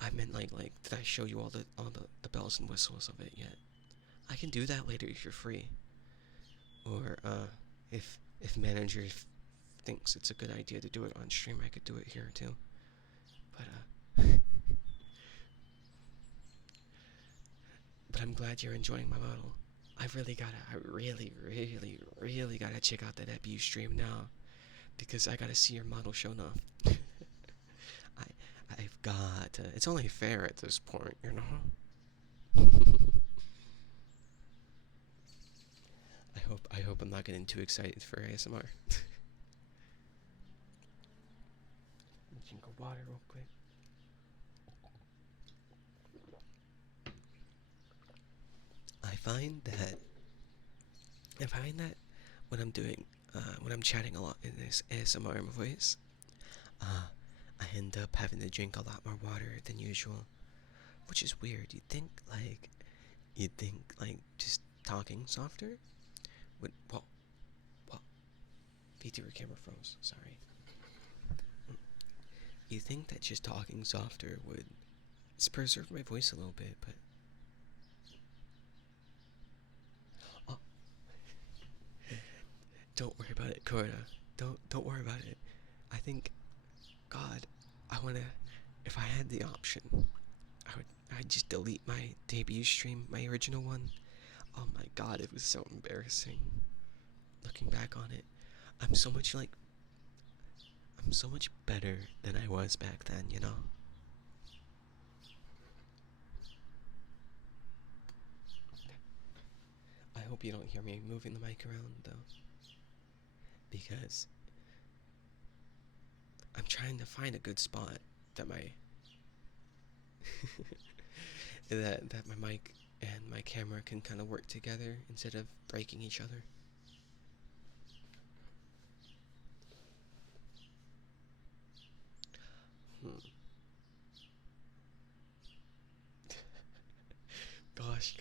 I meant like, did I show you all the bells and whistles of it yet? I can do that later if you're free. Or if manager thinks it's a good idea to do it on stream, I could do it here too. But but I'm glad you're enjoying my model. I really, really gotta check out that Ebu stream now because I gotta see your model shown off. I I've got to. It's only fair at this point, you know. I hope I'm not getting too excited for ASMR. Drink of water real quick. I find that when I'm doing when I'm chatting a lot in this ASMR voice, uh, I end up having to drink a lot more water than usual, which is weird. You'd think like just talking softer would well Vtuber camera froze. Sorry. You think that just talking softer would preserve my voice a little bit, but oh, don't worry about it, Cora. Don't worry about it. I think, God, I wanna. If I had the option, I'd just delete my debut stream, my original one. Oh my God, it was so embarrassing. Looking back on it, I'm so much like I'm so much better than I was back then, you know? I hope you don't hear me moving the mic around, though. Because I'm trying to find a good spot that my that my mic and my camera can kind of work together instead of breaking each other. Gosh.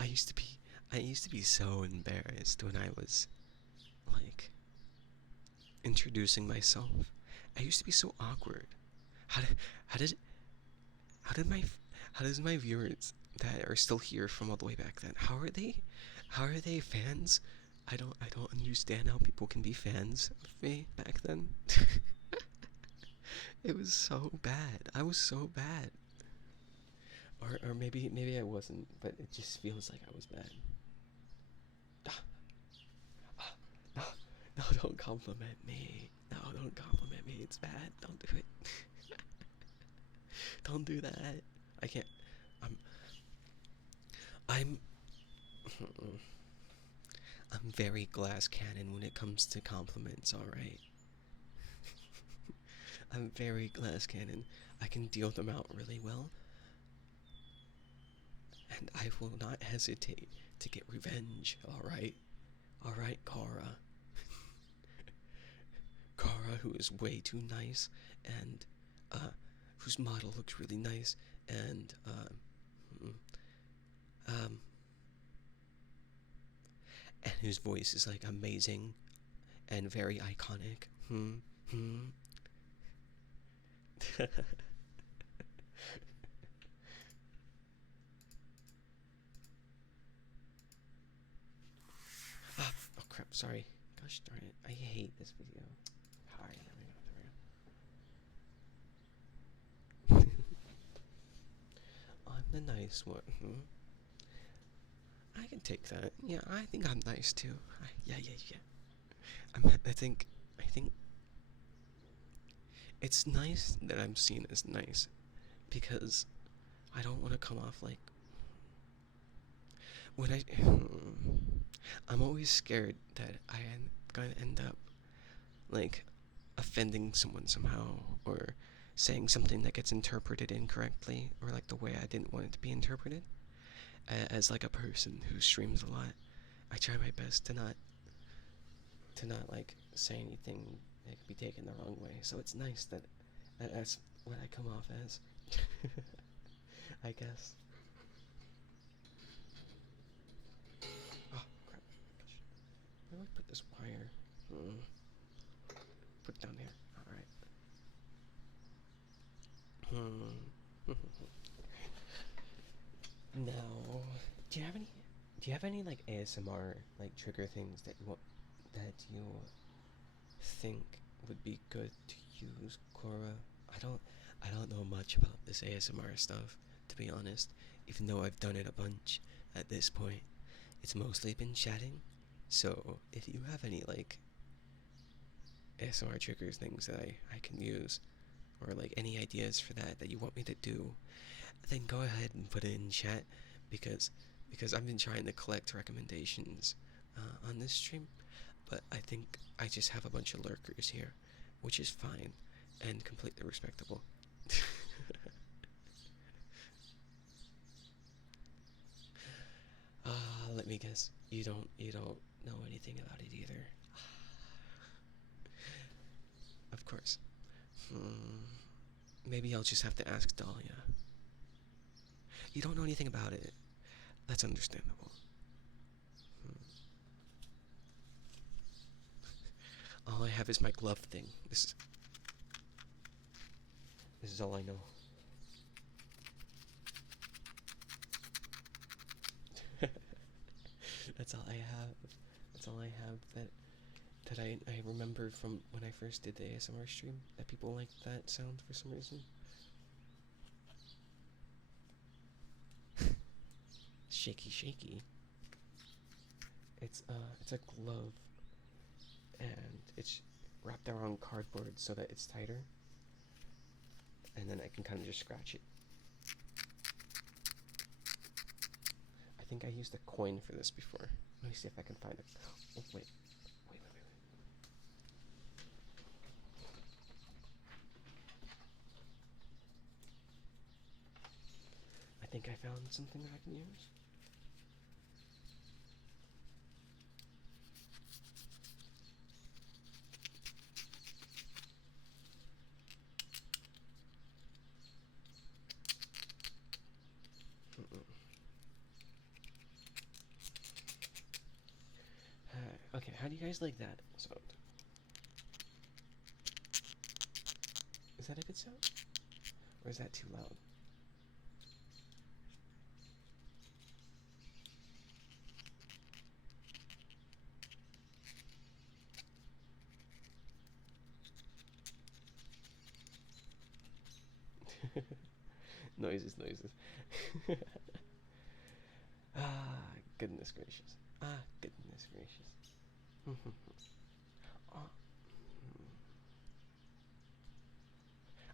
I used to be I used to be so embarrassed when I was like introducing myself. I used to be so awkward. How did how did how did my how does my viewers that are still here from all the way back then, how are they fans? I don't understand how people can be fans of me back then. It was so bad. I was so bad. Or maybe I wasn't, but it just feels like I was bad. No, no, don't compliment me. No, don't compliment me. It's bad. Don't do it. Don't do that. I can't. I'm. I'm. I'm very glass cannon when it comes to compliments. All right. I'm very glass cannon. I can deal them out really well, and I will not hesitate to get revenge. All right, Kara. Kara, who is way too nice, and whose model looks really nice, and um, and whose voice is like amazing and very iconic. Oh crap! Sorry. Gosh darn it! I hate this video. Alright, there we go. I'm the nice one. I can take that. Yeah, I think I'm nice too. Yeah. I think it's nice that I'm seen as nice because I don't want to come off like when I'm always scared that I am gonna end up like offending someone somehow or saying something that gets interpreted incorrectly or like the way I didn't want it to be interpreted. As like a person who streams a lot, I try my best to not like say anything that could be taken the wrong way. So it's nice that that's what I come off as. I guess. Oh crap! Gosh. Where do I put this wire? Put it down here. All right. Now, do you have any? Do you have any like ASMR like trigger things that you think would be good to use, Cora? I don't I don't know much about this ASMR stuff, to be honest. Even though I've done it a bunch at this point, it's mostly been chatting. So if you have any like ASMR triggers, things that I can use, or like any ideas for that you want me to do, then go ahead and put it in chat, because I've been trying to collect recommendations on this stream, but I think I just have a bunch of lurkers here, which is fine and completely respectable. Let me guess. You don't know anything about it either. Of course. Maybe I'll just have to ask Dahlia. You don't know anything about it. That's understandable. All I have is my glove thing. This is all I know. That's all I have. That's all I have that I remember from when I first did the ASMR stream, that people liked that sound for some reason. Shaky shaky. It's a glove, and it's wrapped around cardboard so that it's tighter, and then I can kind of just scratch it. I think I used a coin for this before. Let me see if I can find it. Oh, wait. I think I found something that I can use. Okay, how do you guys like that sound? Is that a good sound? Or is that too loud? Noises. Goodness gracious. Goodness gracious. Oh,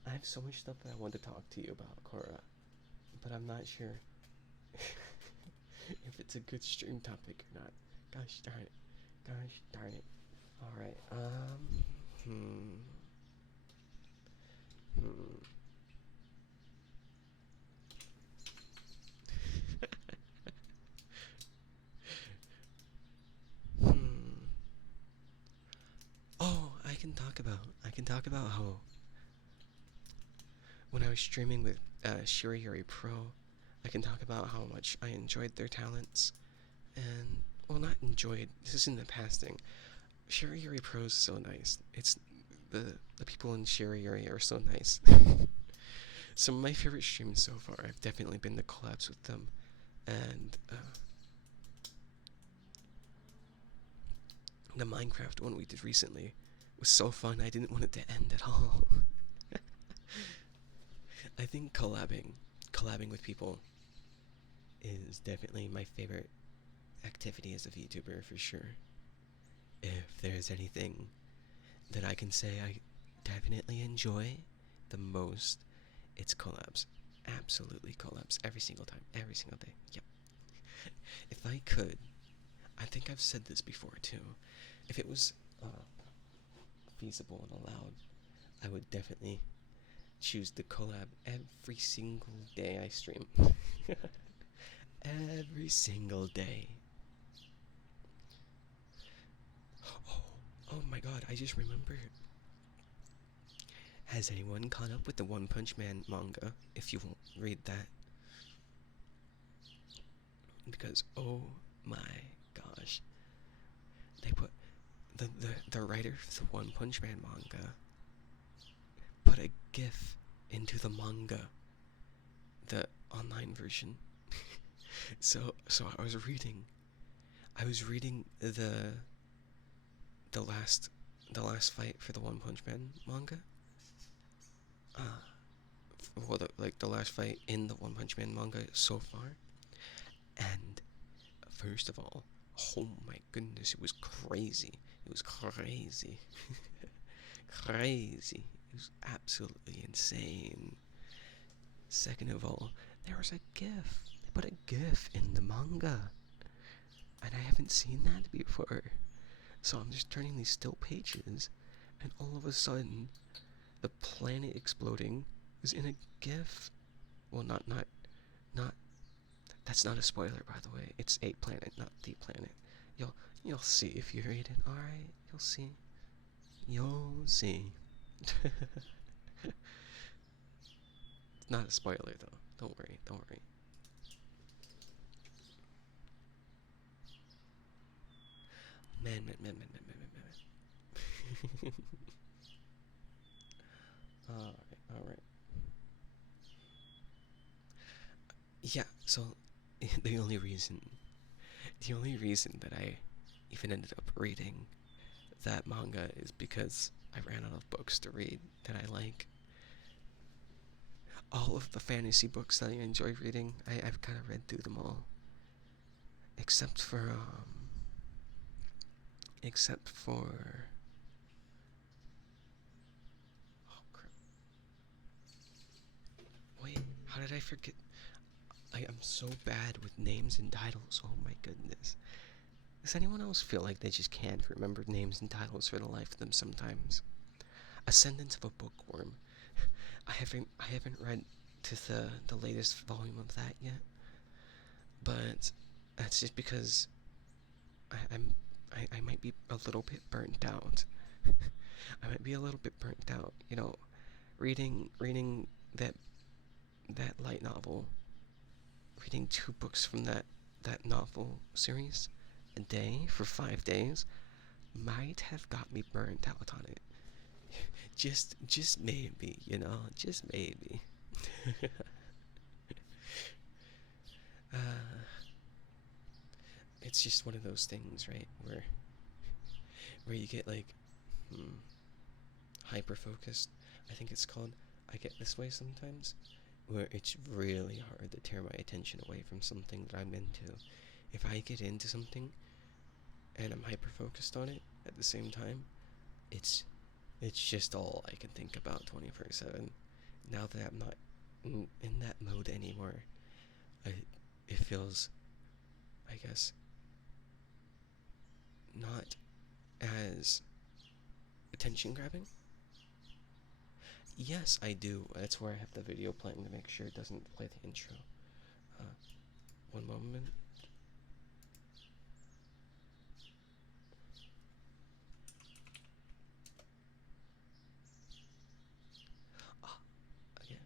I have so much stuff that I want to talk to you about, Cora, but I'm not sure if it's a good stream topic or not. Gosh darn it. Gosh darn it. Alright, Oh, I can talk about how when I was streaming with Shiri Pro, I can talk about how much I enjoyed their talents, and well, not enjoyed. This is in the past thing. Shiri Pro is so nice. It's the people in Shiri are so nice. Some of my favorite streams so far have definitely been the collabs with them, and the Minecraft one we did recently was so fun. I didn't want it to end at all. I think collabing with people is definitely my favorite activity as a VTuber for sure. If there's anything that I can say I definitely enjoy the most, it's collabs. Absolutely collabs. Every single time. Every single day. Yep. If I could, I think I've said this before too, if it was feasible and allowed, I would definitely choose to collab every single day I stream. Every single day. Oh my god, I just remembered. Has anyone caught up with the One Punch Man manga? If you won't read that. Because, oh my gosh. They put, the writer for the One Punch Man manga put a GIF into the manga, the online version. so I was reading the last fight for the One Punch Man manga. Well, the last fight in the One Punch Man manga so far. And first of all, oh my goodness, it was crazy. It was crazy. crazy. It was absolutely insane. Second of all, there was a GIF. They put a GIF in the manga, and I haven't seen that before. So I'm just turning these still pages, and all of a sudden, the planet exploding is in a GIF. Well, not. That's not a spoiler, by the way. It's a planet, not the planet. You'll see if you read it. All right, you'll see. You'll see. It's not a spoiler though. Don't worry. Don't worry. Man. All right. Yeah. So the only reason, that I even ended up reading that manga is because I ran out of books to read that I like. All of the fantasy books that I enjoy reading, I've kind of read through them all, except for except for oh crap. Wait, how did I forget? I am so bad with names and titles. Oh my goodness. Does anyone else feel like they just can't remember names and titles for the life of them sometimes? Ascendance of a Bookworm. I haven't read to the latest volume of that yet, but that's just because I might be a little bit burnt out. I might be a little bit burnt out. Reading that light novel, reading 2 books from that novel series a day for 5 days might have got me burnt out on it. Just maybe, just maybe. uh, it's just one of those things, right? Where you get like hyper focused. I think it's called. I get this way sometimes, where it's really hard to tear my attention away from something that I'm into. If I get into something and I'm hyper focused on it at the same time, it's just all I can think about 24/7. Now that I'm not in that mode anymore, I it feels, I guess, not as attention grabbing. Yes, I do. That's where I have the video playing to make sure it doesn't play the intro. Uh, one moment. Ah, again.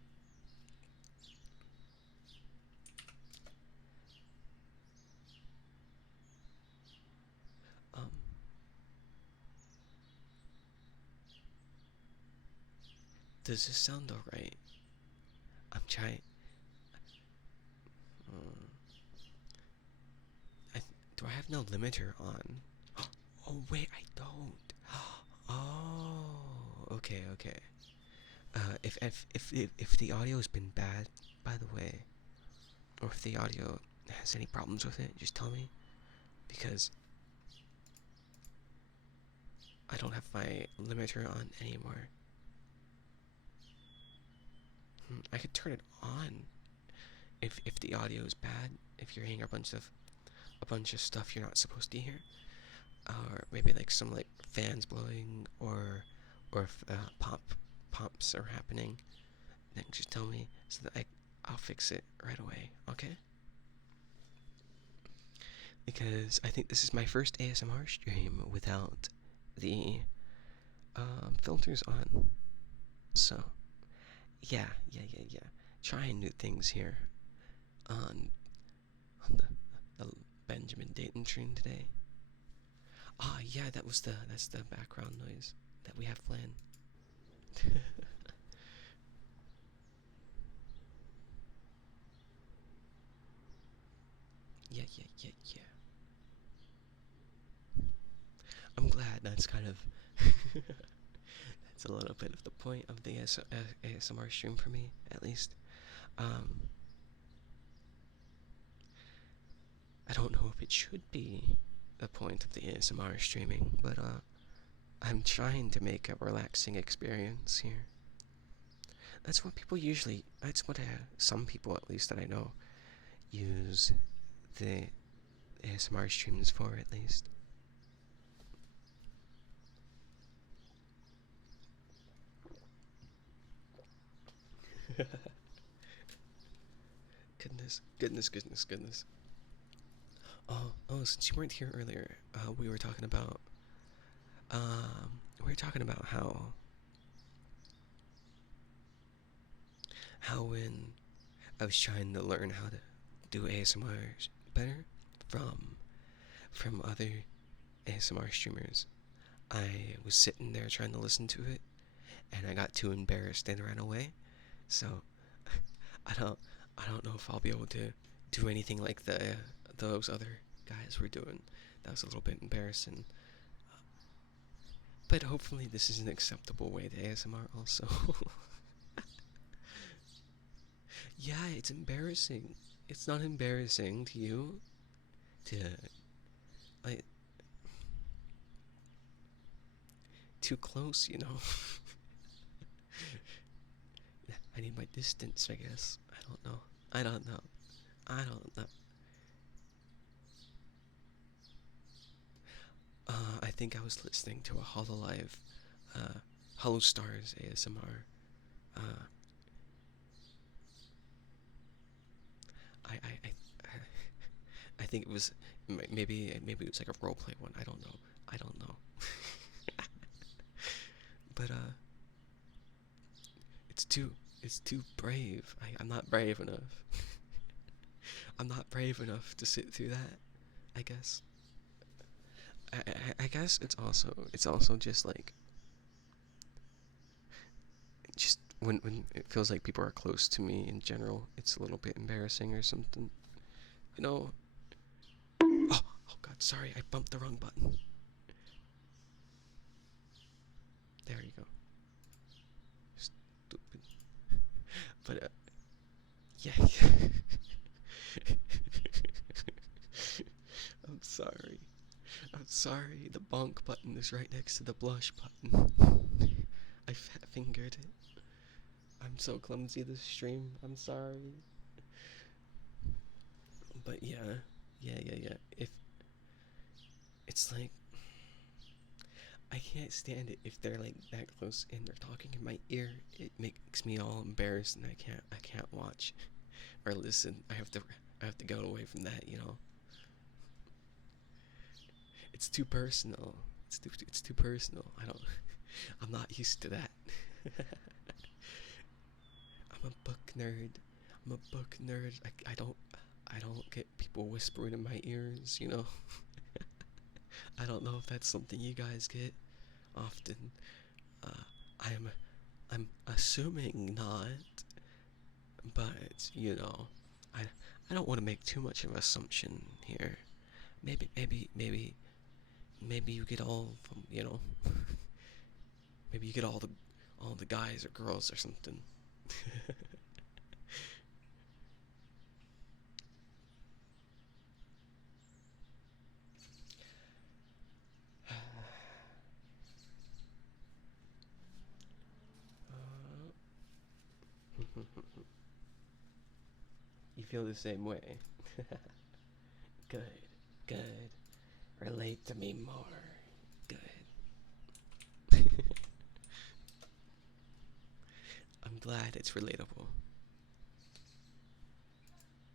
Um, does this sound alright? I'm trying. Um, do I have no limiter on? Oh wait, I don't. Oh, okay. If the audio has been bad, by the way, or if the audio has any problems with it, just tell me, because I don't have my limiter on anymore. I could turn it on if the audio is bad. If you're hearing a bunch of stuff you're not supposed to hear, or maybe like some like fans blowing, or if pops are happening, then just tell me so that I'll fix it right away. Okay? Because I think this is my first ASMR stream without the filters on. So yeah. Trying new things here on the Benjamin Datum stream today. Ah, yeah, that's the background noise that we have planned. Yeah. I'm glad that's kind of that's a little bit of the point of the ASMR stream for me, at least. Um, I don't know if it should be the point of the ASMR streaming, but I'm trying to make a relaxing experience here. That's what people usually. That's what some people, at least that I know, use the ASMR streams for, at least. Goodness, goodness, goodness, goodness. Oh, since you weren't here earlier, we were talking about, how when I was trying to learn how to do ASMR better from other ASMR streamers, I was sitting there trying to listen to it, and I got too embarrassed and ran away. So I don't know if I'll be able to do anything like those other guys were doing. That was a little bit embarrassing. But hopefully this is an acceptable way to ASMR also. Yeah, it's embarrassing. It's not embarrassing to you to like too close, you know. I need my distance, I guess. I don't know. I don't know. I don't know. I think I was listening to a Hololive, Hollow Stars ASMR. Uh, I I think it was maybe it was like a roleplay one. I don't know. I don't know. But it's too brave. I'm not brave enough. I'm not brave enough to sit through that, I guess. I guess it's also just like just when it feels like people are close to me in general, it's a little bit embarrassing or something. You know. Oh God, sorry, I bumped the wrong button. There you go. Stupid. But yeah. I'm sorry. I'm sorry. The bonk button is right next to the blush button. I fat fingered it. I'm so clumsy this stream. I'm sorry. But yeah. If it's like I can't stand it if they're like that close and they're talking in my ear. It makes me all embarrassed and I can't watch or listen. I have to go away from that, you know. It's too personal. It's too personal. I'm not used to that. I'm a book nerd. I'm a book nerd. I don't get people whispering in my ears, you know. I don't know if that's something you guys get often. Uh, I'm assuming not, but you know, I don't want to make too much of an assumption here. Maybe you get all from, you know. Maybe you get all the guys or girls or something. You feel the same way. Good, good. Relate to me more. Good. I'm glad it's relatable.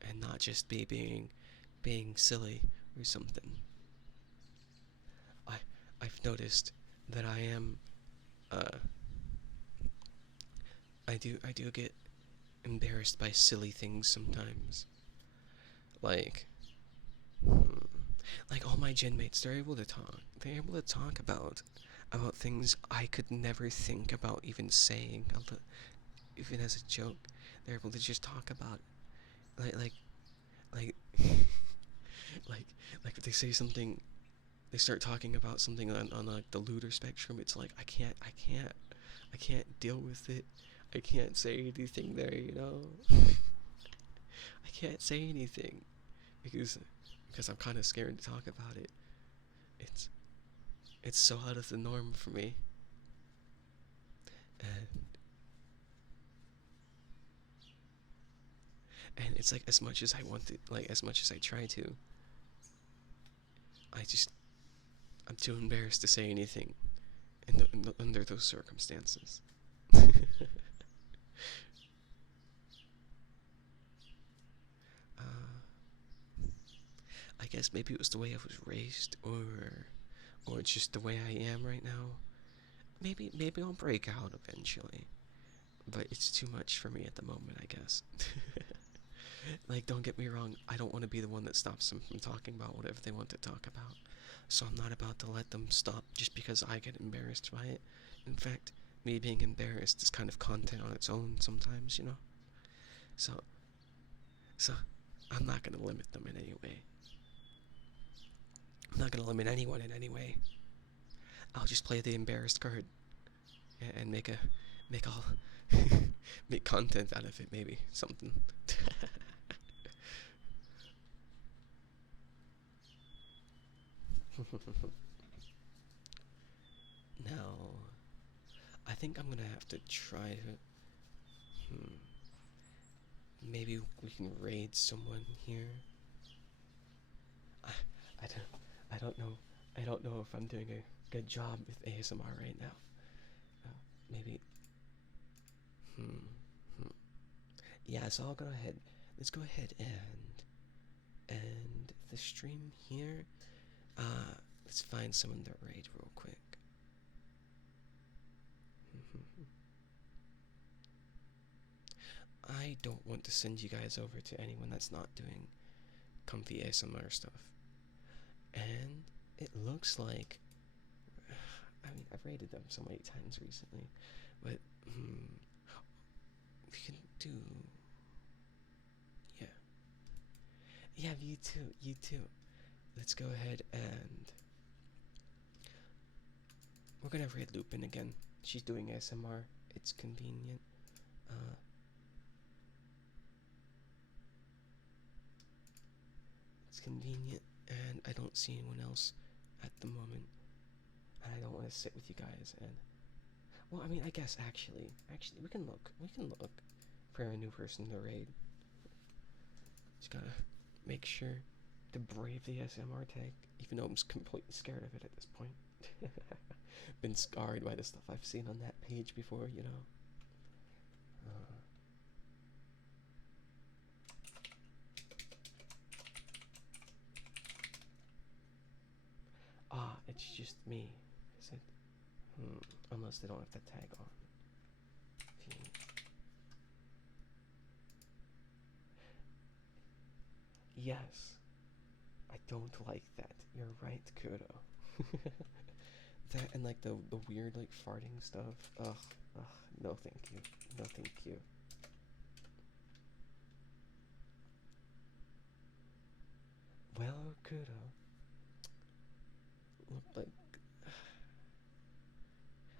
And not just being silly or something. I I've noticed that I am I do get embarrassed by silly things sometimes. Like like all my gen mates, they're able to talk. They're able to talk about things I could never think about even saying, even as a joke. They're able to just talk about like like if they say something, they start talking about something on like the looter spectrum. It's like I can't deal with it. I can't say anything there, you know. I can't say anything because I'm kind of scared to talk about it. It's It's so out of the norm for me. And it's like as much as I want to, like as much as I try to, I just I'm too embarrassed to say anything under those circumstances. uh, I guess maybe it was the way I was raised, or it's just the way I am right now. Maybe I'll break out eventually, but it's too much for me at the moment, I guess. Like, don't get me wrong, I don't want to be the one that stops them from talking about whatever they want to talk about. So I'm not about to let them stop just because I get embarrassed by it. In fact, me being embarrassed is kind of content on its own sometimes, you know? So, so I'm not going to limit them in any way. I'm not going to limit anyone in any way. I'll just play the embarrassed card and make all make content out of it, maybe something. Now, I think I'm gonna have to try to. Maybe we can raid someone here. I, I don't, I don't know. I don't know if I'm doing a good job with ASMR right now. Maybe. Hmm. Hmm. Yeah. So I'll go ahead. Let's go ahead and the stream here. Let's find someone to raid real quick. I don't want to send you guys over to anyone that's not doing comfy ASMR stuff. And it looks like, I mean, I've rated them so many times recently, but we can do, yeah. Yeah, you too, you too. Let's go ahead and we're gonna raid Lupin again. She's doing ASMR. It's convenient. Uh, it's convenient, and I don't see anyone else at the moment. And I don't want to sit with you guys. And well, I mean, I guess actually, we can look. We can look for a new person to raid. Just gotta make sure to brave the SMR tag, even though I'm completely scared of it at this point. Been scarred by the stuff I've seen on that page before, you know. It's just me, is it? Unless they don't have the tag on. Yes, I don't like that. You're right, Kudo. That and like the weird like farting stuff. Ugh, no thank you. No thank you. Well, Kudo. Like,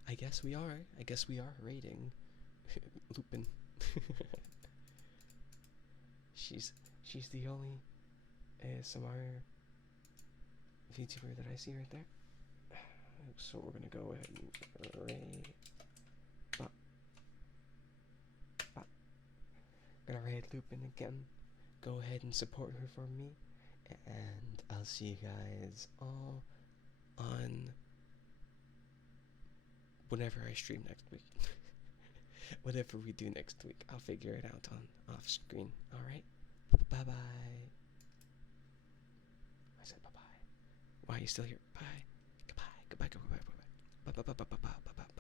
I guess we are. I guess we are rating Lupin. she's the only ASMR VTuber that I see right there. So we're gonna go ahead and raid. Gonna raid Lupin again. Go ahead and support her for me, and I'll see you guys all on whenever I stream next week. Whatever we do next week, I'll figure it out on off screen. All right. Bye bye. I said bye bye. Why are you still here? Bye. Goodbye. Goodbye. Goodbye. Goodbye. Bye bye. Bye bye. Bye bye. Bye bye.